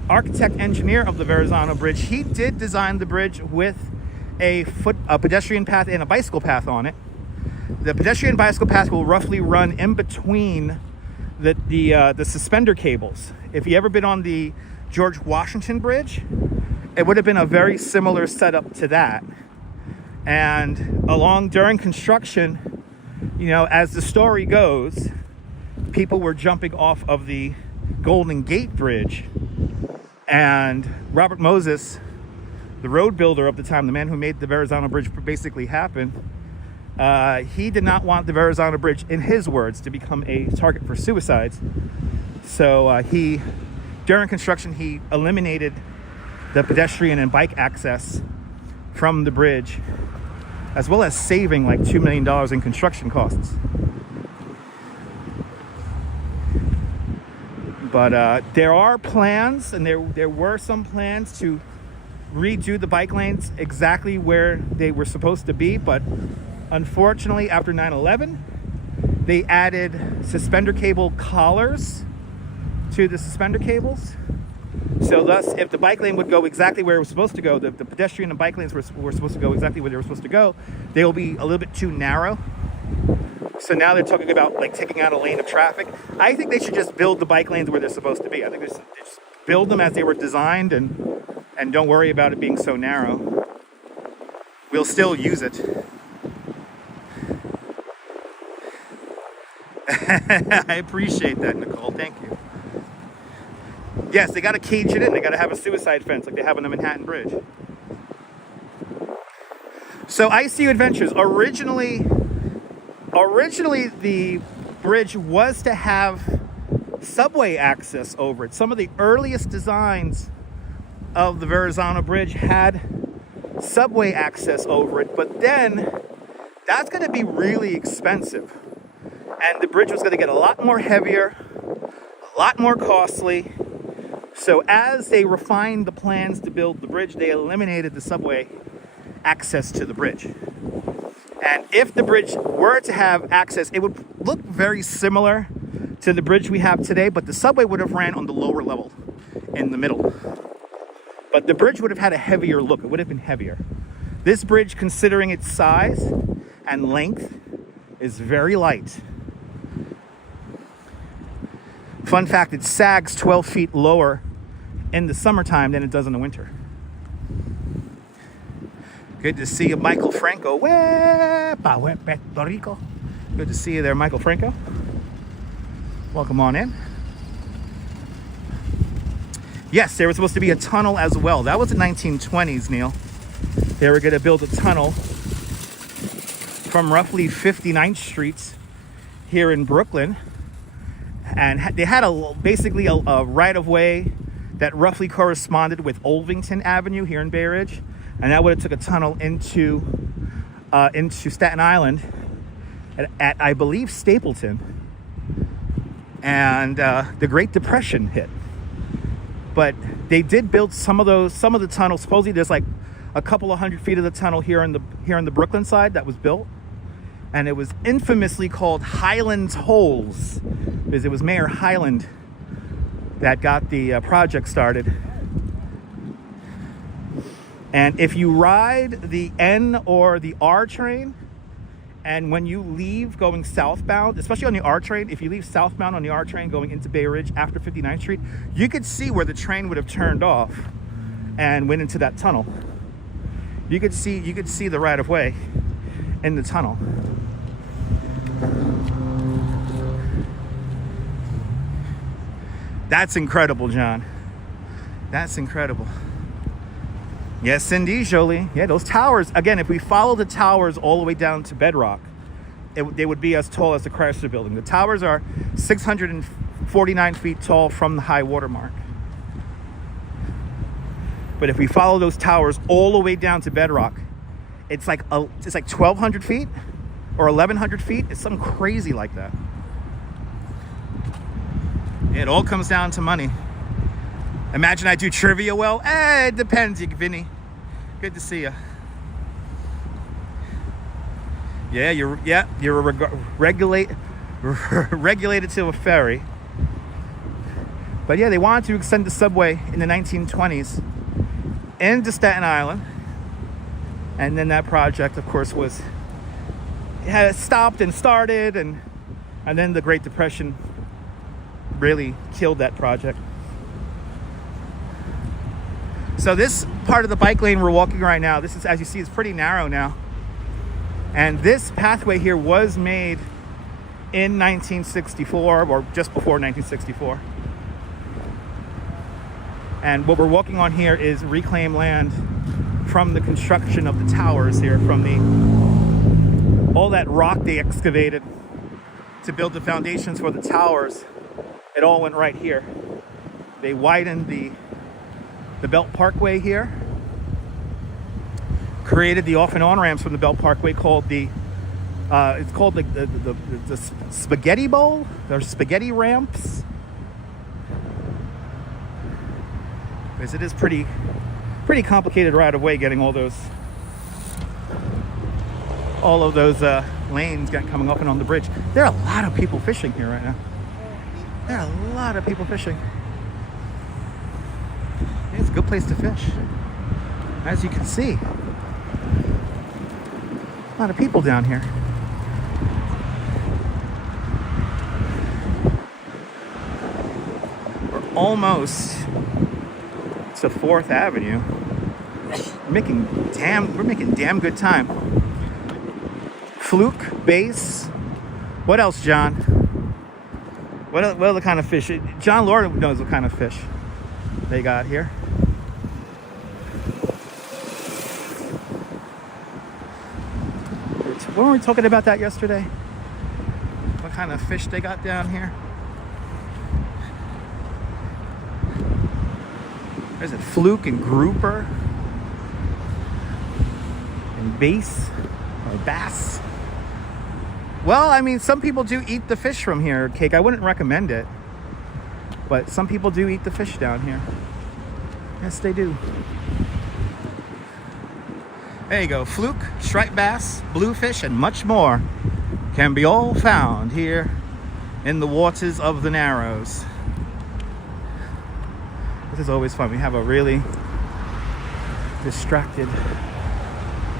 architect engineer of the Verrazzano Bridge, he did design the bridge with a pedestrian path and a bicycle path on it. The pedestrian bicycle path will roughly run in between the suspender cables. If you ever been on the George Washington Bridge, it would have been a very similar setup to that. And during construction, you know, as the story goes, people were jumping off of the Golden Gate Bridge. And Robert Moses, the road builder of the time, the man who made the Verrazzano Bridge basically happen, he did not want the Verrazzano Bridge, in his words, to become a target for suicides. So during construction, he eliminated the pedestrian and bike access from the bridge, as well as saving like $2 million in construction costs. But there are plans, and there were some plans to redo the bike lanes exactly where they were supposed to be, but unfortunately after 9/11 they added suspender cable collars to the suspender cables. So thus, if the bike lane would go exactly where it was supposed to go, the pedestrian and bike lanes were supposed to go exactly where they were supposed to go, they will be a little bit too narrow. So now they're talking about like taking out a lane of traffic. I think they should just build the bike lanes where they're supposed to be. I think they should just build them as they were designed, and don't worry about it being so narrow. We'll still use it. I appreciate that, Nicole. Thank you. Yes, they got to cage it in. They got to have a suicide fence like they have on the Manhattan Bridge. So ICU Adventures, originally the bridge was to have subway access over it. Some of the earliest designs of the Verrazzano Bridge had subway access over it, but then that's going to be really expensive. And the bridge was going to get a lot more heavier, a lot more costly. So as they refined the plans to build the bridge, they eliminated the subway access to the bridge. And if the bridge were to have access, it would look very similar to the bridge we have today, but the subway would have ran on the lower level in the middle. But the bridge would have had a heavier look. It would have been heavier. This bridge, considering its size and length, is very light. Fun fact, it sags 12 feet lower in the summertime than it does in the winter. Good to see you, Michael Franco. Puerto Rico. Good to see you there, Michael Franco. Welcome on in. Yes, there was supposed to be a tunnel as well. That was the 1920s, Neil. They were going to build a tunnel from roughly 59th Street here in Brooklyn. And they had basically a right-of-way that roughly corresponded with Olvington Avenue here in Bay Ridge. And that would have took a tunnel into Staten Island at I believe, Stapleton. And the Great Depression hit. But they did build some of the tunnels. Supposedly there's like a couple of 100 feet of the tunnel here on the Brooklyn side that was built. And it was infamously called Highland's Holes, because it was Mayor Highland that got the project started. And if you ride the N or the R train, and when you leave going southbound, especially on the R train, if you leave southbound on the R train going into Bay Ridge after 59th Street, you could see where the train would have turned off and went into that tunnel. You could see the right of way in the tunnel. That's incredible, John. That's incredible. Yes, indeed, Jolie. Yeah, those towers, again, if we follow the towers all the way down to bedrock, they would be as tall as the Chrysler Building. The towers are 649 feet tall from the high water mark. But if we follow those towers all the way down to bedrock, it's like 1,200 feet or 1,100 feet. It's something crazy like that. It all comes down to money. Imagine I do trivia well. It depends, Vinny. Good to see you. Yeah, you're regulated to a ferry. But yeah, they wanted to extend the subway in the 1920s into Staten Island, and then that project, of course, had stopped and started, and then the Great Depression really killed that project. So this part of the bike lane we're walking right now, this is, as you see, it's pretty narrow now. And this pathway here was made in 1964, or just before 1964. And what we're walking on here is reclaimed land from the construction of the towers here, from all that rock they excavated to build the foundations for the towers. It all went right here. They widened the Belt Parkway here, created the off and on ramps from the Belt Parkway called it's called like the spaghetti bowl. There's spaghetti ramps. because it is pretty complicated right away getting all of those lanes coming up and on the bridge. There are a lot of people fishing here right now. There are a lot of people fishing. Yeah, it's a good place to fish, as you can see. A lot of people down here. We're almost to 4th Avenue. We're making damn good time. Fluke, bass. What else, John? What other kind of fish? John Lord knows what kind of fish they got here. Weren't we talking about that yesterday? What kind of fish they got down here? There's a fluke and grouper and bass or bass. Well, I mean, some people do eat the fish from here, Cake. I wouldn't recommend it, but some people do eat the fish down here. Yes, they do. There you go. Fluke, striped bass, bluefish, and much more can be all found here in the waters of the Narrows. This is always fun. We have a really distracted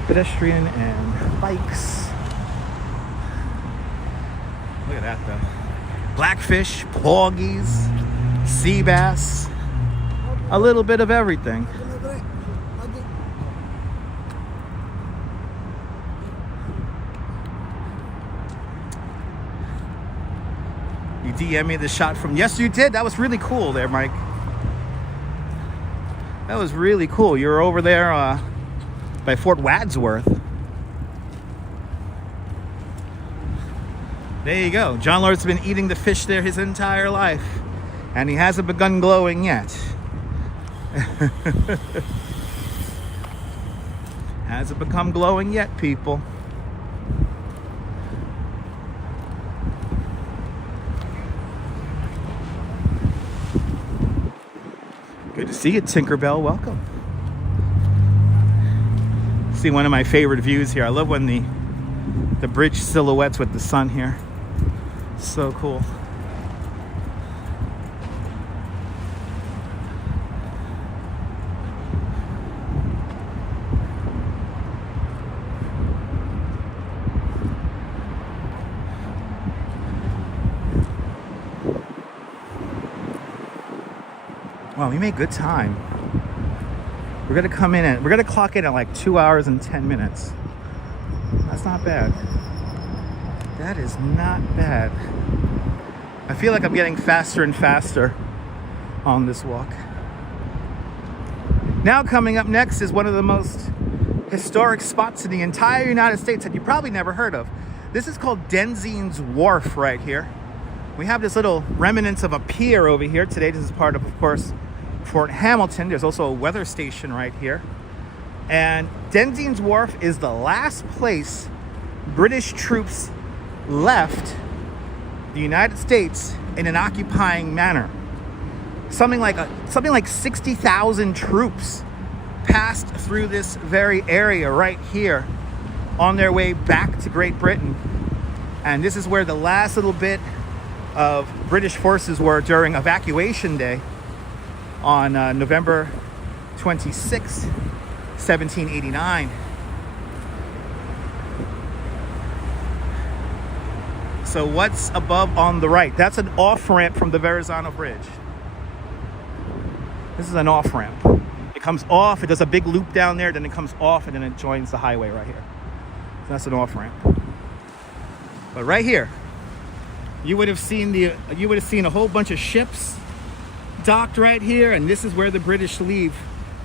pedestrian and bikes. Look at that though. Blackfish, porgies, sea bass, a little bit of everything. You DM me the shot from, yes you did. That was really cool there, Mike. That was really cool. You were over there by Fort Wadsworth. There you go. John Lord's been eating the fish there his entire life, and he hasn't begun glowing yet. Hasn't become glowing yet, people. Good to see you, Tinkerbell. Welcome. See one of my favorite views here. I love when the bridge silhouettes with the sun here. So cool. Wow, we made good time. We're gonna clock in at like 2 hours and 10 minutes. That's not bad. That is not bad. I feel like I'm getting faster and faster on this walk. Now coming up next is one of the most historic spots in the entire United States that you probably never heard of. This is called Denzine's Wharf right here. We have this little remnants of a pier over here. Today this is part of course, Fort Hamilton. There's also a weather station right here. And Denzine's Wharf is the last place British troops left the United States in an occupying manner. Something like 60,000 troops passed through this very area right here on their way back to Great Britain. And this is where the last little bit of British forces were during Evacuation Day on November 26, 1789. So what's above on the right? That's an off-ramp from the Verrazzano Bridge. This is an off-ramp. It comes off, it does a big loop down there, then it comes off, and then it joins the highway right here. So that's an off-ramp. But right here, you would have seen a whole bunch of ships docked right here, and this is where the British leave.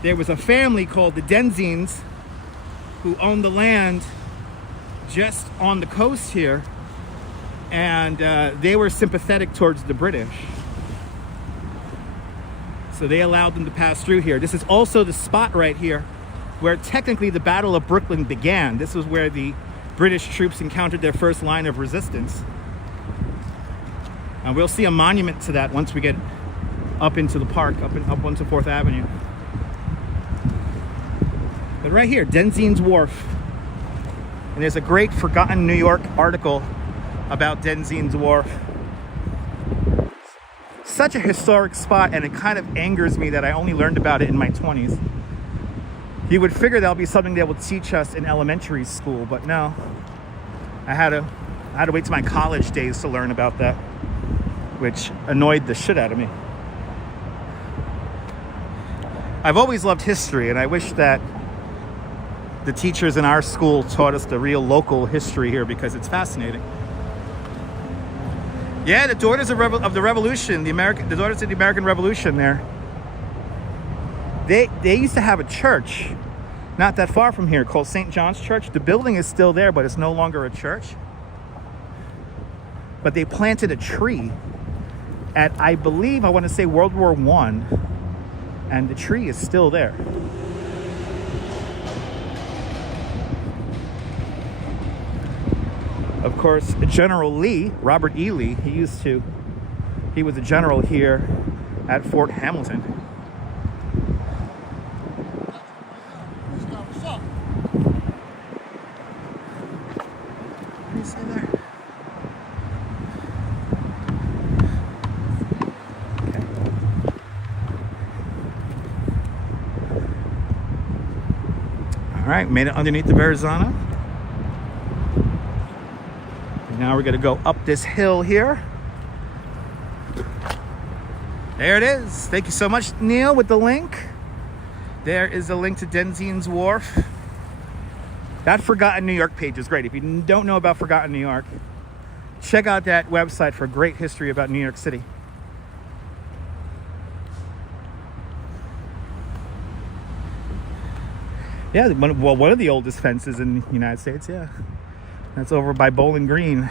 There was a family called the Denzines who owned the land just on the coast here, and they were sympathetic towards the British. So they allowed them to pass through here. This is also the spot right here where technically the Battle of Brooklyn began. This was where the British troops encountered their first line of resistance. And we'll see a monument to that once we get up into the park, up onto 4th Avenue. But right here, Denzine's Wharf. And there's a great Forgotten New York article about Denzine's Wharf. Such a historic spot, and it kind of angers me that I only learned about it in my 20s. You would figure that'll be something they will teach us in elementary school, but no. I had to wait to my college days to learn about that, which annoyed the shit out of me. I've always loved history, and I wish that the teachers in our school taught us the real local history here, because it's fascinating. Yeah, the Daughters of the Revolution, the Daughters of the American Revolution there. They used to have a church not that far from here called St. John's Church. The building is still there, but it's no longer a church. But they planted a tree at, I believe, I want to say World War I, and the tree is still there. Of course, General Lee, Robert E. Lee, he was a general here at Fort Hamilton. What do you say there? Okay. All right, made it underneath the Verrazzano. Now we're going to go up this hill here. There it is. Thank you so much, Neil, with the link. There is a link to Denzine's Wharf. That Forgotten New York page is great. If you don't know about Forgotten New York, check out that website for great history about New York City. Yeah, one of the oldest fences in the United States, yeah. That's over by Bowling Green.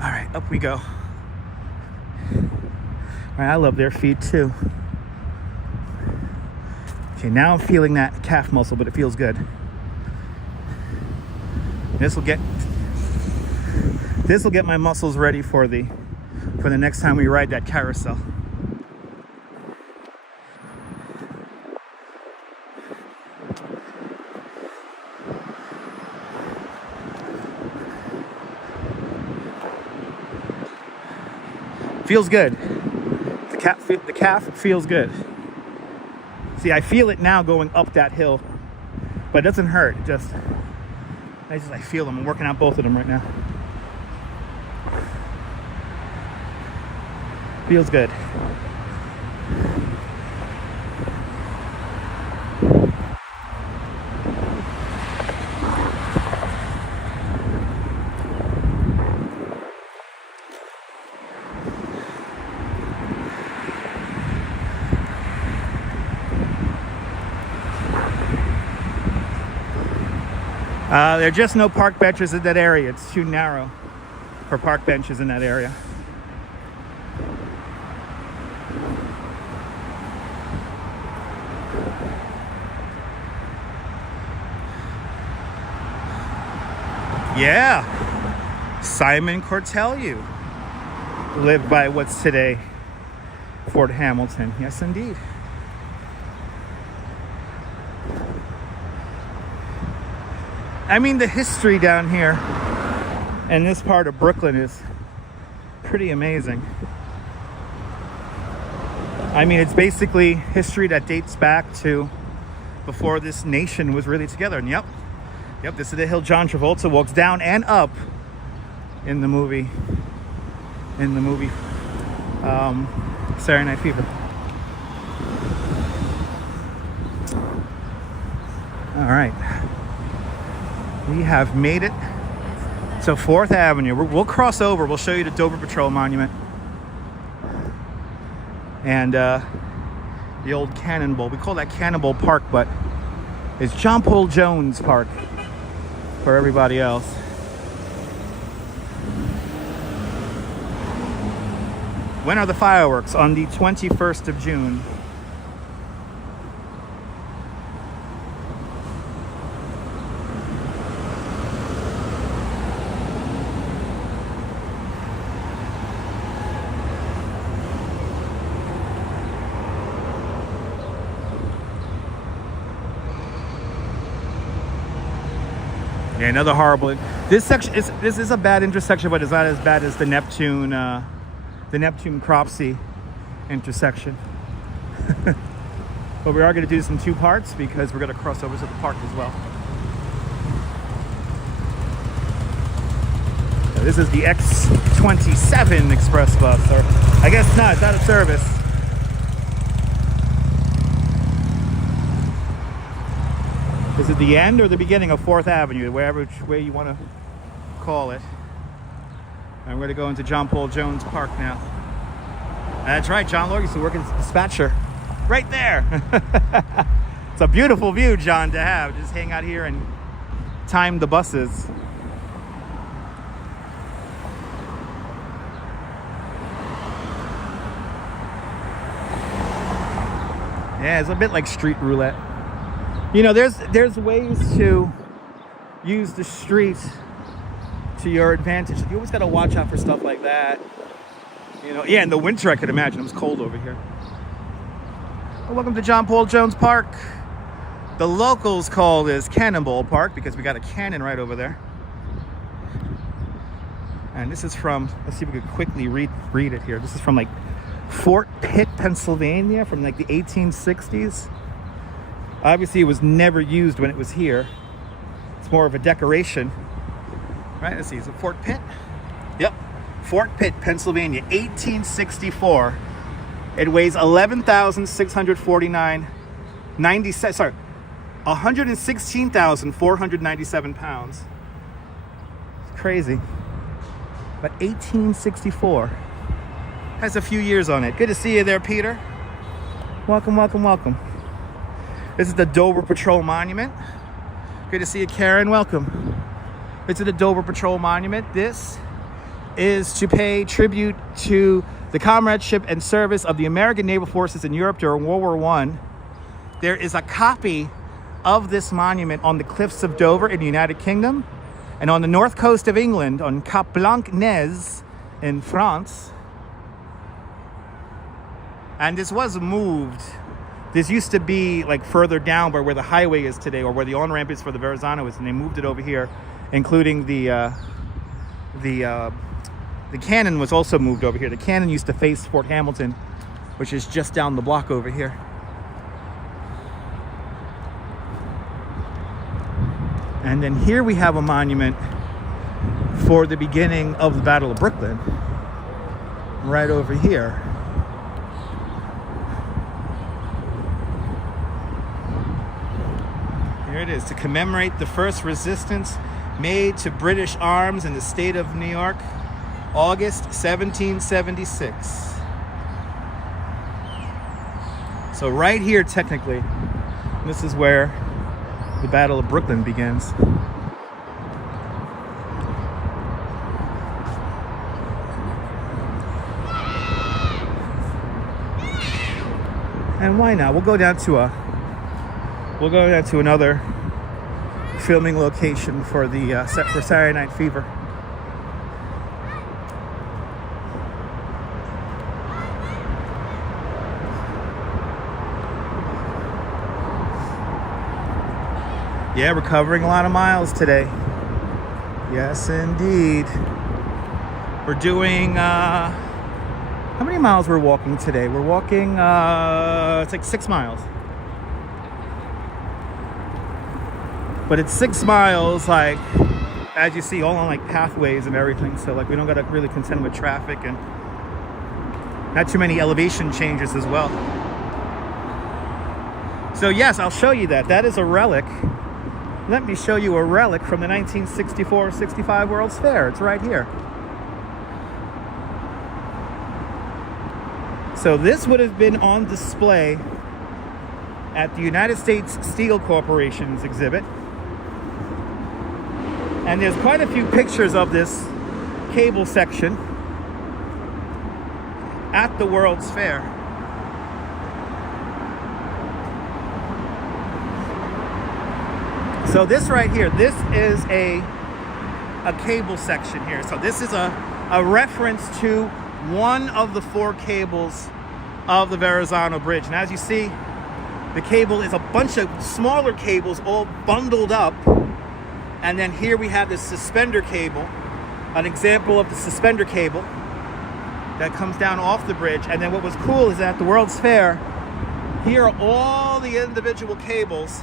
All right, up we go. All right, I love their feet too. Okay, now I'm feeling that calf muscle, but it feels good. This will get my muscles ready for the next time we ride that carousel. Feels good. The calf feels good. See, I feel it now going up that hill, but it doesn't hurt. I feel them. I'm working out both of them right now. Feels good. There are just no park benches in that area. It's too narrow for park benches in that area. Yeah, Simon Cortelyou lived by what's today Fort Hamilton. Yes, indeed. I mean, the history down here in this part of Brooklyn is pretty amazing. I mean, it's basically history that dates back to before this nation was really together. And yep, this is the hill John Travolta walks down and up in the movie Saturday Night Fever. All right. We have made it to 4th Avenue. We'll cross over. We'll show you the Dover Patrol Monument. And the old Cannonball. We call that Cannonball Park, but it's John Paul Jones Park for everybody else. When are the fireworks? On the 21st of June. Yeah, another horrible. This section is a bad intersection, but it's not as bad as the Neptune Cropsey intersection. But we are going to do this in two parts because we're going to cross over to the park as well. Now, this is the X27 express bus, or I guess not. It's out of service. Is it the end or the beginning of 4th Avenue, wherever way you want to call it? And we're going to go into John Paul Jones Park now. That's right, John Lord used to work as a dispatcher. Right there. It's a beautiful view, John, to have. Just hang out here and time the buses. Yeah, it's a bit like street roulette. You know, there's ways to use the street to your advantage. You always got to watch out for stuff like that. You know, yeah, in the winter I could imagine. It was cold over here. Well, welcome to John Paul Jones Park. The locals call this Cannonball Park because we got a cannon right over there. And this is from, let's see if we could quickly read it here. This is from like Fort Pitt, Pennsylvania, from like the 1860s. Obviously it was never used when it was here. It's more of a decoration. Right, let's see, is it Fort Pitt? Yep, Fort Pitt, Pennsylvania, 1864. It weighs 116,497 pounds. It's crazy. But 1864. Has a few years on it. Good to see you there, Peter. Welcome, welcome, welcome. This is the Dover Patrol Monument. Good to see you, Karen. Welcome. This is the Dover Patrol Monument. This is to pay tribute to the comradeship and service of the American naval forces in Europe during World War I. There is a copy of this monument on the cliffs of Dover in the United Kingdom and on the north coast of England on Cap Blanc-Nez in France. And this was moved. This used to be like further down by where the highway is today, or where the on-ramp is for the Verrazzano is, and they moved it over here, including the cannon was also moved over here. The cannon used to face Fort Hamilton, which is just down the block over here. And then here we have a monument for the beginning of the Battle of Brooklyn, right over here. Here it is, to commemorate the first resistance made to British arms in the state of New York, August 1776. So right here, technically, this is where the Battle of Brooklyn begins. And why not? We'll go down to another filming location for the set for Saturday Night Fever. Yeah, we're covering a lot of miles today. Yes, indeed. We're doing, how many miles we're walking today? We're walking, it's like 6 miles. But it's 6 miles, like, as you see, all on like pathways and everything. So like we don't gotta really contend with traffic and not too many elevation changes as well. So yes, I'll show you that. That is a relic. Let me show you a relic from the 1964-65 World's Fair. It's right here. So this would have been on display at the United States Steel Corporation's exhibit. And there's quite a few pictures of this cable section at the World's Fair. So this right here, this is a cable section here. So this is a reference to one of the 4 cables of the Verrazzano Bridge. And as you see, the cable is a bunch of smaller cables all bundled up And then here we have this suspender cable, an example of the suspender cable that comes down off the bridge. And then what was cool is at the World's Fair, here are all the individual cables.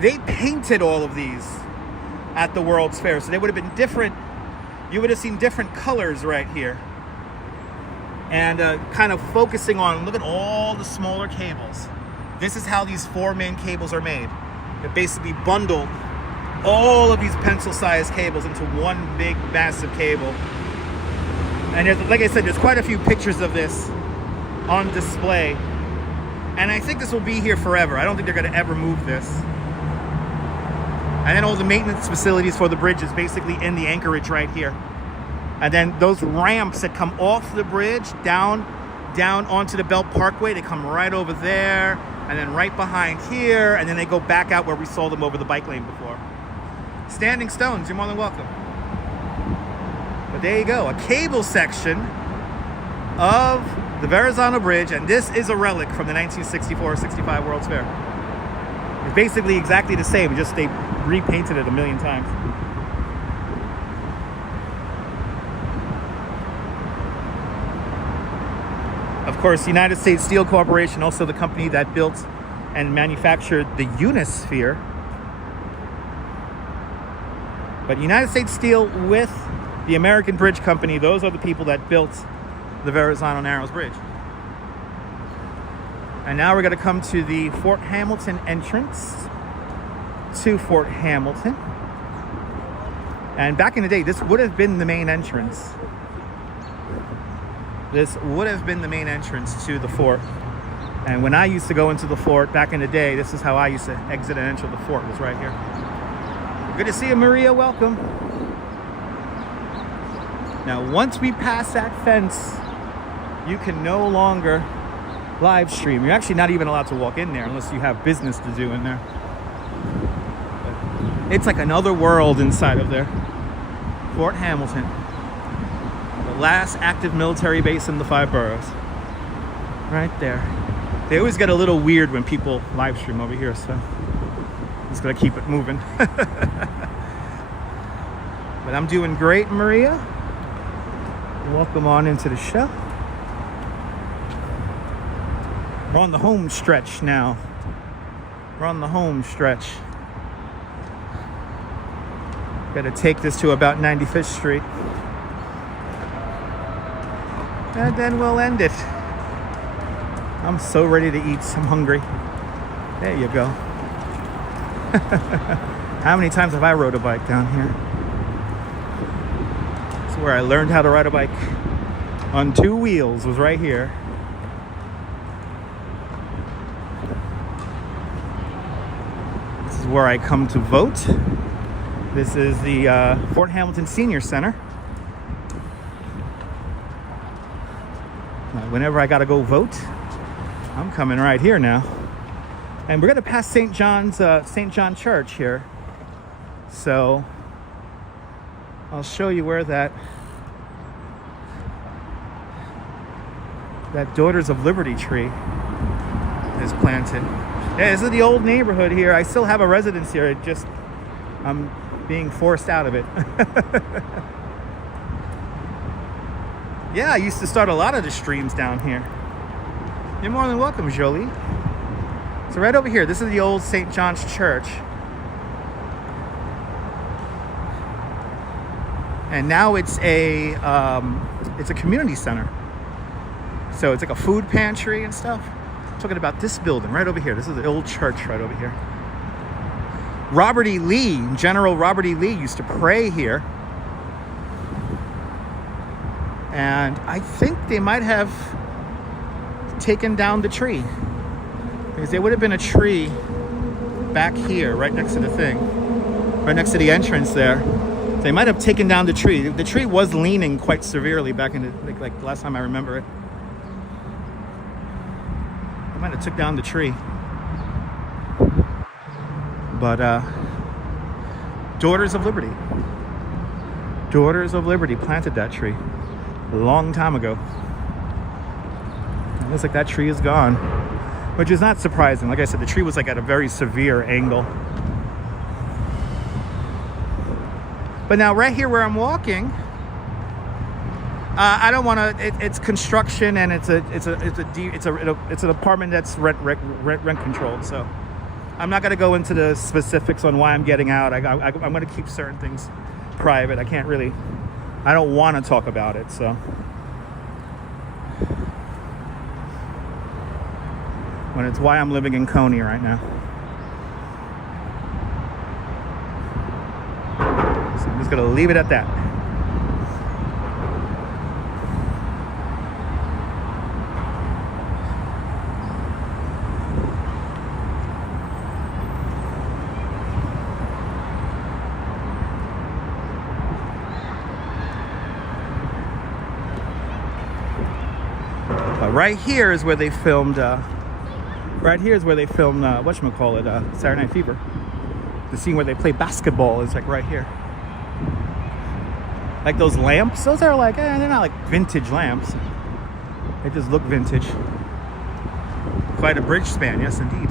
They painted all of these at the World's Fair. So they would have been different. You would have seen different colors right here. And kind of focusing on, look at all the smaller cables. This is how these 4 main cables are made. They basically bundle all of these pencil-sized cables into one big, massive cable. And there's, like I said, there's quite a few pictures of this on display. And I think this will be here forever. I don't think they're going to ever move this. And then all the maintenance facilities for the bridge is basically in the anchorage right here. And then those ramps that come off the bridge down onto the Belt Parkway, they come right over there, and then right behind here, and then they go back out where we saw them over the bike lane before. Standing stones, you're more than welcome. But there you go, a cable section of the Verrazzano Bridge, and this is a relic from the 1964-65 World's Fair. It's basically exactly the same, just they repainted it a million times. Of course, United States Steel Corporation, also the company that built and manufactured the Unisphere. But United States Steel with the American Bridge Company, those are the people that built the Verrazzano Narrows Bridge. And now we're going to come to the Fort Hamilton entrance to Fort Hamilton. And back in the day, this would have been the main entrance. This would have been the main entrance to the fort. And when I used to go into the fort back in the day, this is how I used to exit and enter the fort, was right here. Good to see you, Maria. Welcome. Now, once we pass that fence, you can no longer live stream. You're actually not even allowed to walk in there unless you have business to do in there. But it's like another world inside of there. Fort Hamilton. The last active military base in the 5 boroughs. Right there. They always get a little weird when people live stream over here, so I'm just gonna keep it moving. But I'm doing great, Maria. Welcome on into the show. We're on the home stretch now. We're on the home stretch. Gotta take this to about 95th Street. And then we'll end it. I'm so ready to eat. I'm hungry. There you go. How many times have I rode a bike down here? It's where I learned how to ride a bike on 2 wheels, was right here. This is where I come to vote. This is the Fort Hamilton Senior Center. Whenever I gotta go vote, I'm coming right here now. And we're gonna pass St. John Church here. So I'll show you where that Daughters of Liberty tree is planted. Yeah, this is the old neighborhood here. I still have a residence here. I'm being forced out of it. Yeah, I used to start a lot of the streams down here. You're more than welcome, Jolie. So right over here, this is the old St. John's Church. And now it's a community center. So it's like a food pantry and stuff. I'm talking about this building right over here. This is the old church right over here. Robert E. Lee, General Robert E. Lee used to pray here. And I think they might have taken down the tree, because there would have been a tree back here right next to the thing, right next to the entrance there. They might have taken down the tree. The tree was leaning quite severely back in the, like last time I remember it. They might have took down the tree. But Daughters of Liberty planted that tree a long time ago. It looks like that tree is gone, which is not surprising. Like I said, the tree was like at a very severe angle. But now right here where I'm walking, I don't want to. It's construction, and it's an apartment that's rent controlled. So I'm not going to go into the specifics on why I'm getting out. I'm going to keep certain things private. I don't want to talk about it. So when it's why I'm living in Coney right now. So I'm just going to leave it at that. Right here is where they filmed. Whatchamacallit, Saturday Night Fever. The scene where they play basketball is like right here. Like those lamps, those are like, they're not like vintage lamps. They just look vintage. Quite a bridge span, yes indeed.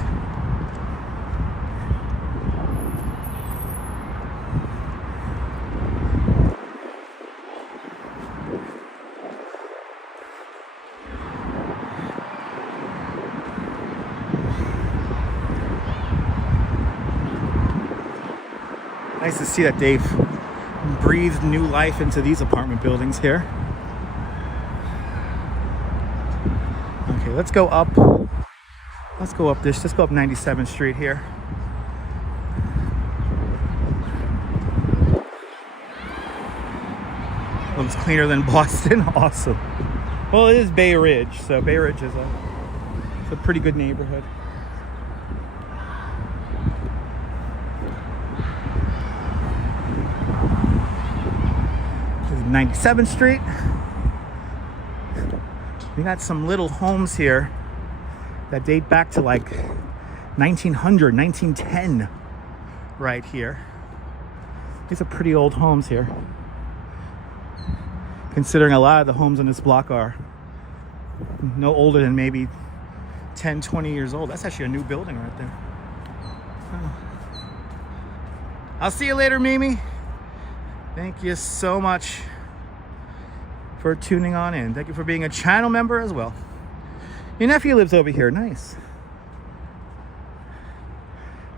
Nice to see that they've breathed new life into these apartment buildings here. Okay, let's go up. Let's go up 97th Street here. Looks cleaner than Boston. Awesome. Well, it is Bay Ridge, so Bay Ridge is it's a pretty good neighborhood. 97th Street. We got some little homes here that date back to like 1900, 1910 right here. These are pretty old homes here, considering a lot of the homes on this block are no older than maybe 10, 20 years old. That's actually a new building right there. Oh. I'll see you later, Mimi. Thank you so much for tuning on in. Thank you for being a channel member as well. Your nephew lives over here. Nice.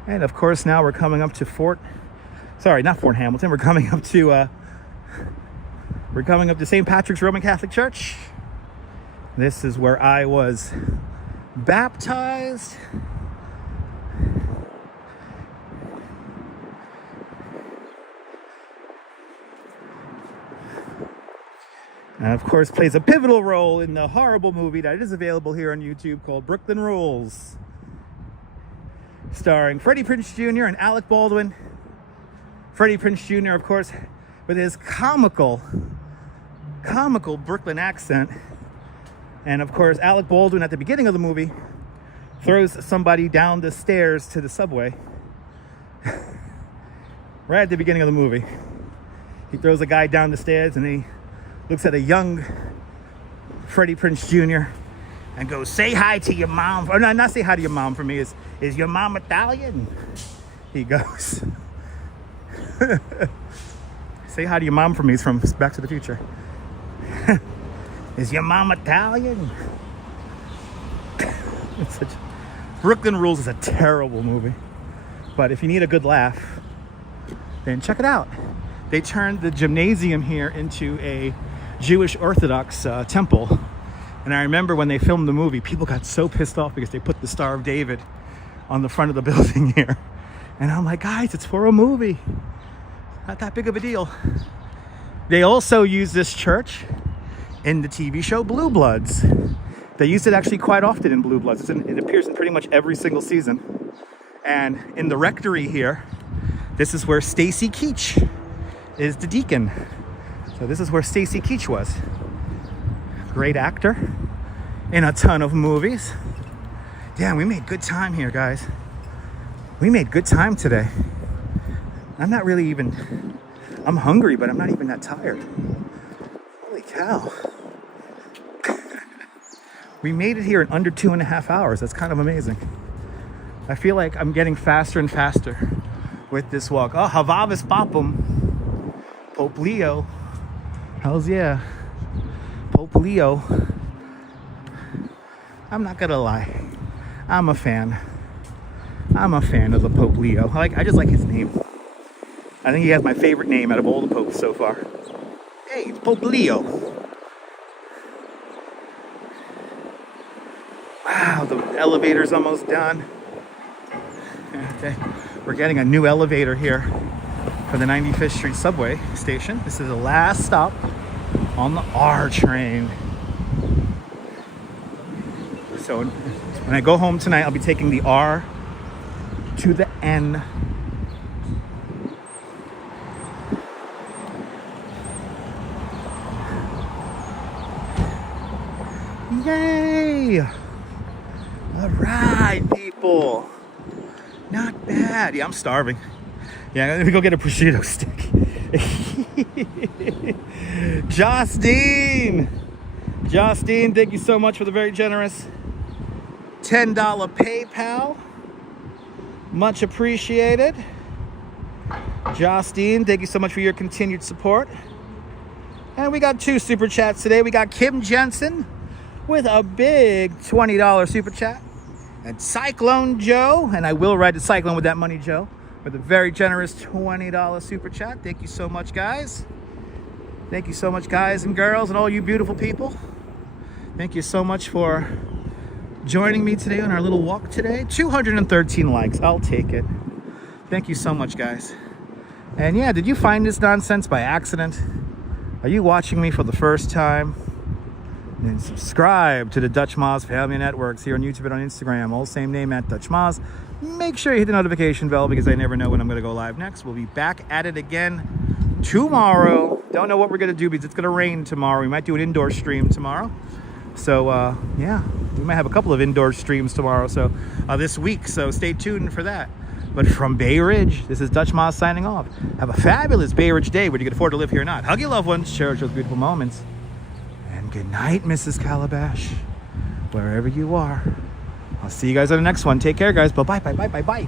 And of course, now we're coming up to not Fort Hamilton. We're coming up to St. Patrick's Roman Catholic Church. This is where I was baptized. And of course plays a pivotal role in the horrible movie that is available here on YouTube called Brooklyn Rules, starring Freddie Prinze Jr. and Alec Baldwin. Freddie Prinze Jr., of course, with his comical Brooklyn accent. And of course, Alec Baldwin at the beginning of the movie throws somebody down the stairs to the subway. Right at the beginning of the movie. He throws a guy down the stairs and he looks at a young Freddie Prinze Jr. and goes, "Say hi to your mom." Or no, not say hi to your mom for me. Is your mom Italian? He goes, "Say hi to your mom for me." It's from Back to the Future. Is your mom Italian? Brooklyn Rules is a terrible movie. But if you need a good laugh, then check it out. They turned the gymnasium here into a Jewish Orthodox temple. And I remember when they filmed the movie, people got so pissed off because they put the Star of David on the front of the building here. And I'm like, guys, it's for a movie. Not that big of a deal. They also use this church in the TV show Blue Bloods. They used it actually quite often in Blue Bloods. It appears in pretty much every single season. And in the rectory here, this is where Stacy Keach is the deacon. So this is where Stacy Keach was. Great actor in a ton of movies. Damn, we made good time here, guys. We made good time today. I'm not really even, I'm hungry, but I'm not even that tired. Holy cow. We made it here in under 2.5 hours. That's kind of amazing. I feel like I'm getting faster and faster with this walk. Oh, Havavis Papum. Pope Leo. Hells yeah. Pope Leo. I'm not gonna lie. I'm a fan. I'm a fan of the Pope Leo. I just like his name. I think he has my favorite name out of all the popes so far. Hey, it's Pope Leo. Wow, the elevator's almost done. Okay, we're getting a new elevator here for the 95th Street subway station. This is the last stop on the R train. So when I go home tonight, I'll be taking the R to the N. Yay! All right, people. Not bad. Yeah, I'm starving. Yeah, let me go get a prosciutto stick. Justine, thank you so much for the very generous $10 PayPal. Much appreciated. Justine, thank you so much for your continued support. And we got 2 super chats today. We got Kim Jensen with a big $20 super chat. And Cyclone Joe, and I will ride the Cyclone with that money, Joe, with a very generous $20 super chat. Thank you so much, guys. Thank you so much, guys and girls, and all you beautiful people. Thank you so much for joining me today on our little walk today. 213 likes. I'll take it. Thank you so much, guys. And yeah, did you find this nonsense by accident? Are you watching me for the first time? Then subscribe to the Dutch Moz Family Networks here on YouTube and on Instagram. All same name at Dutch Moz. Make sure you hit the notification bell because I never know when I'm going to go live next. We'll be back at it again tomorrow. Don't know what we're going to do because it's going to rain tomorrow. We might do an indoor stream tomorrow. So, yeah, we might have a couple of indoor streams tomorrow. So, this week. So, stay tuned for that. But from Bay Ridge, this is Dutch Moz signing off. Have a fabulous Bay Ridge day, whether you can afford to live here or not. Hug your loved ones. Cherish those beautiful moments. And good night, Mrs. Calabash. Wherever you are. I'll see you guys on the next one. Take care, guys. Bye-bye, bye-bye, bye-bye.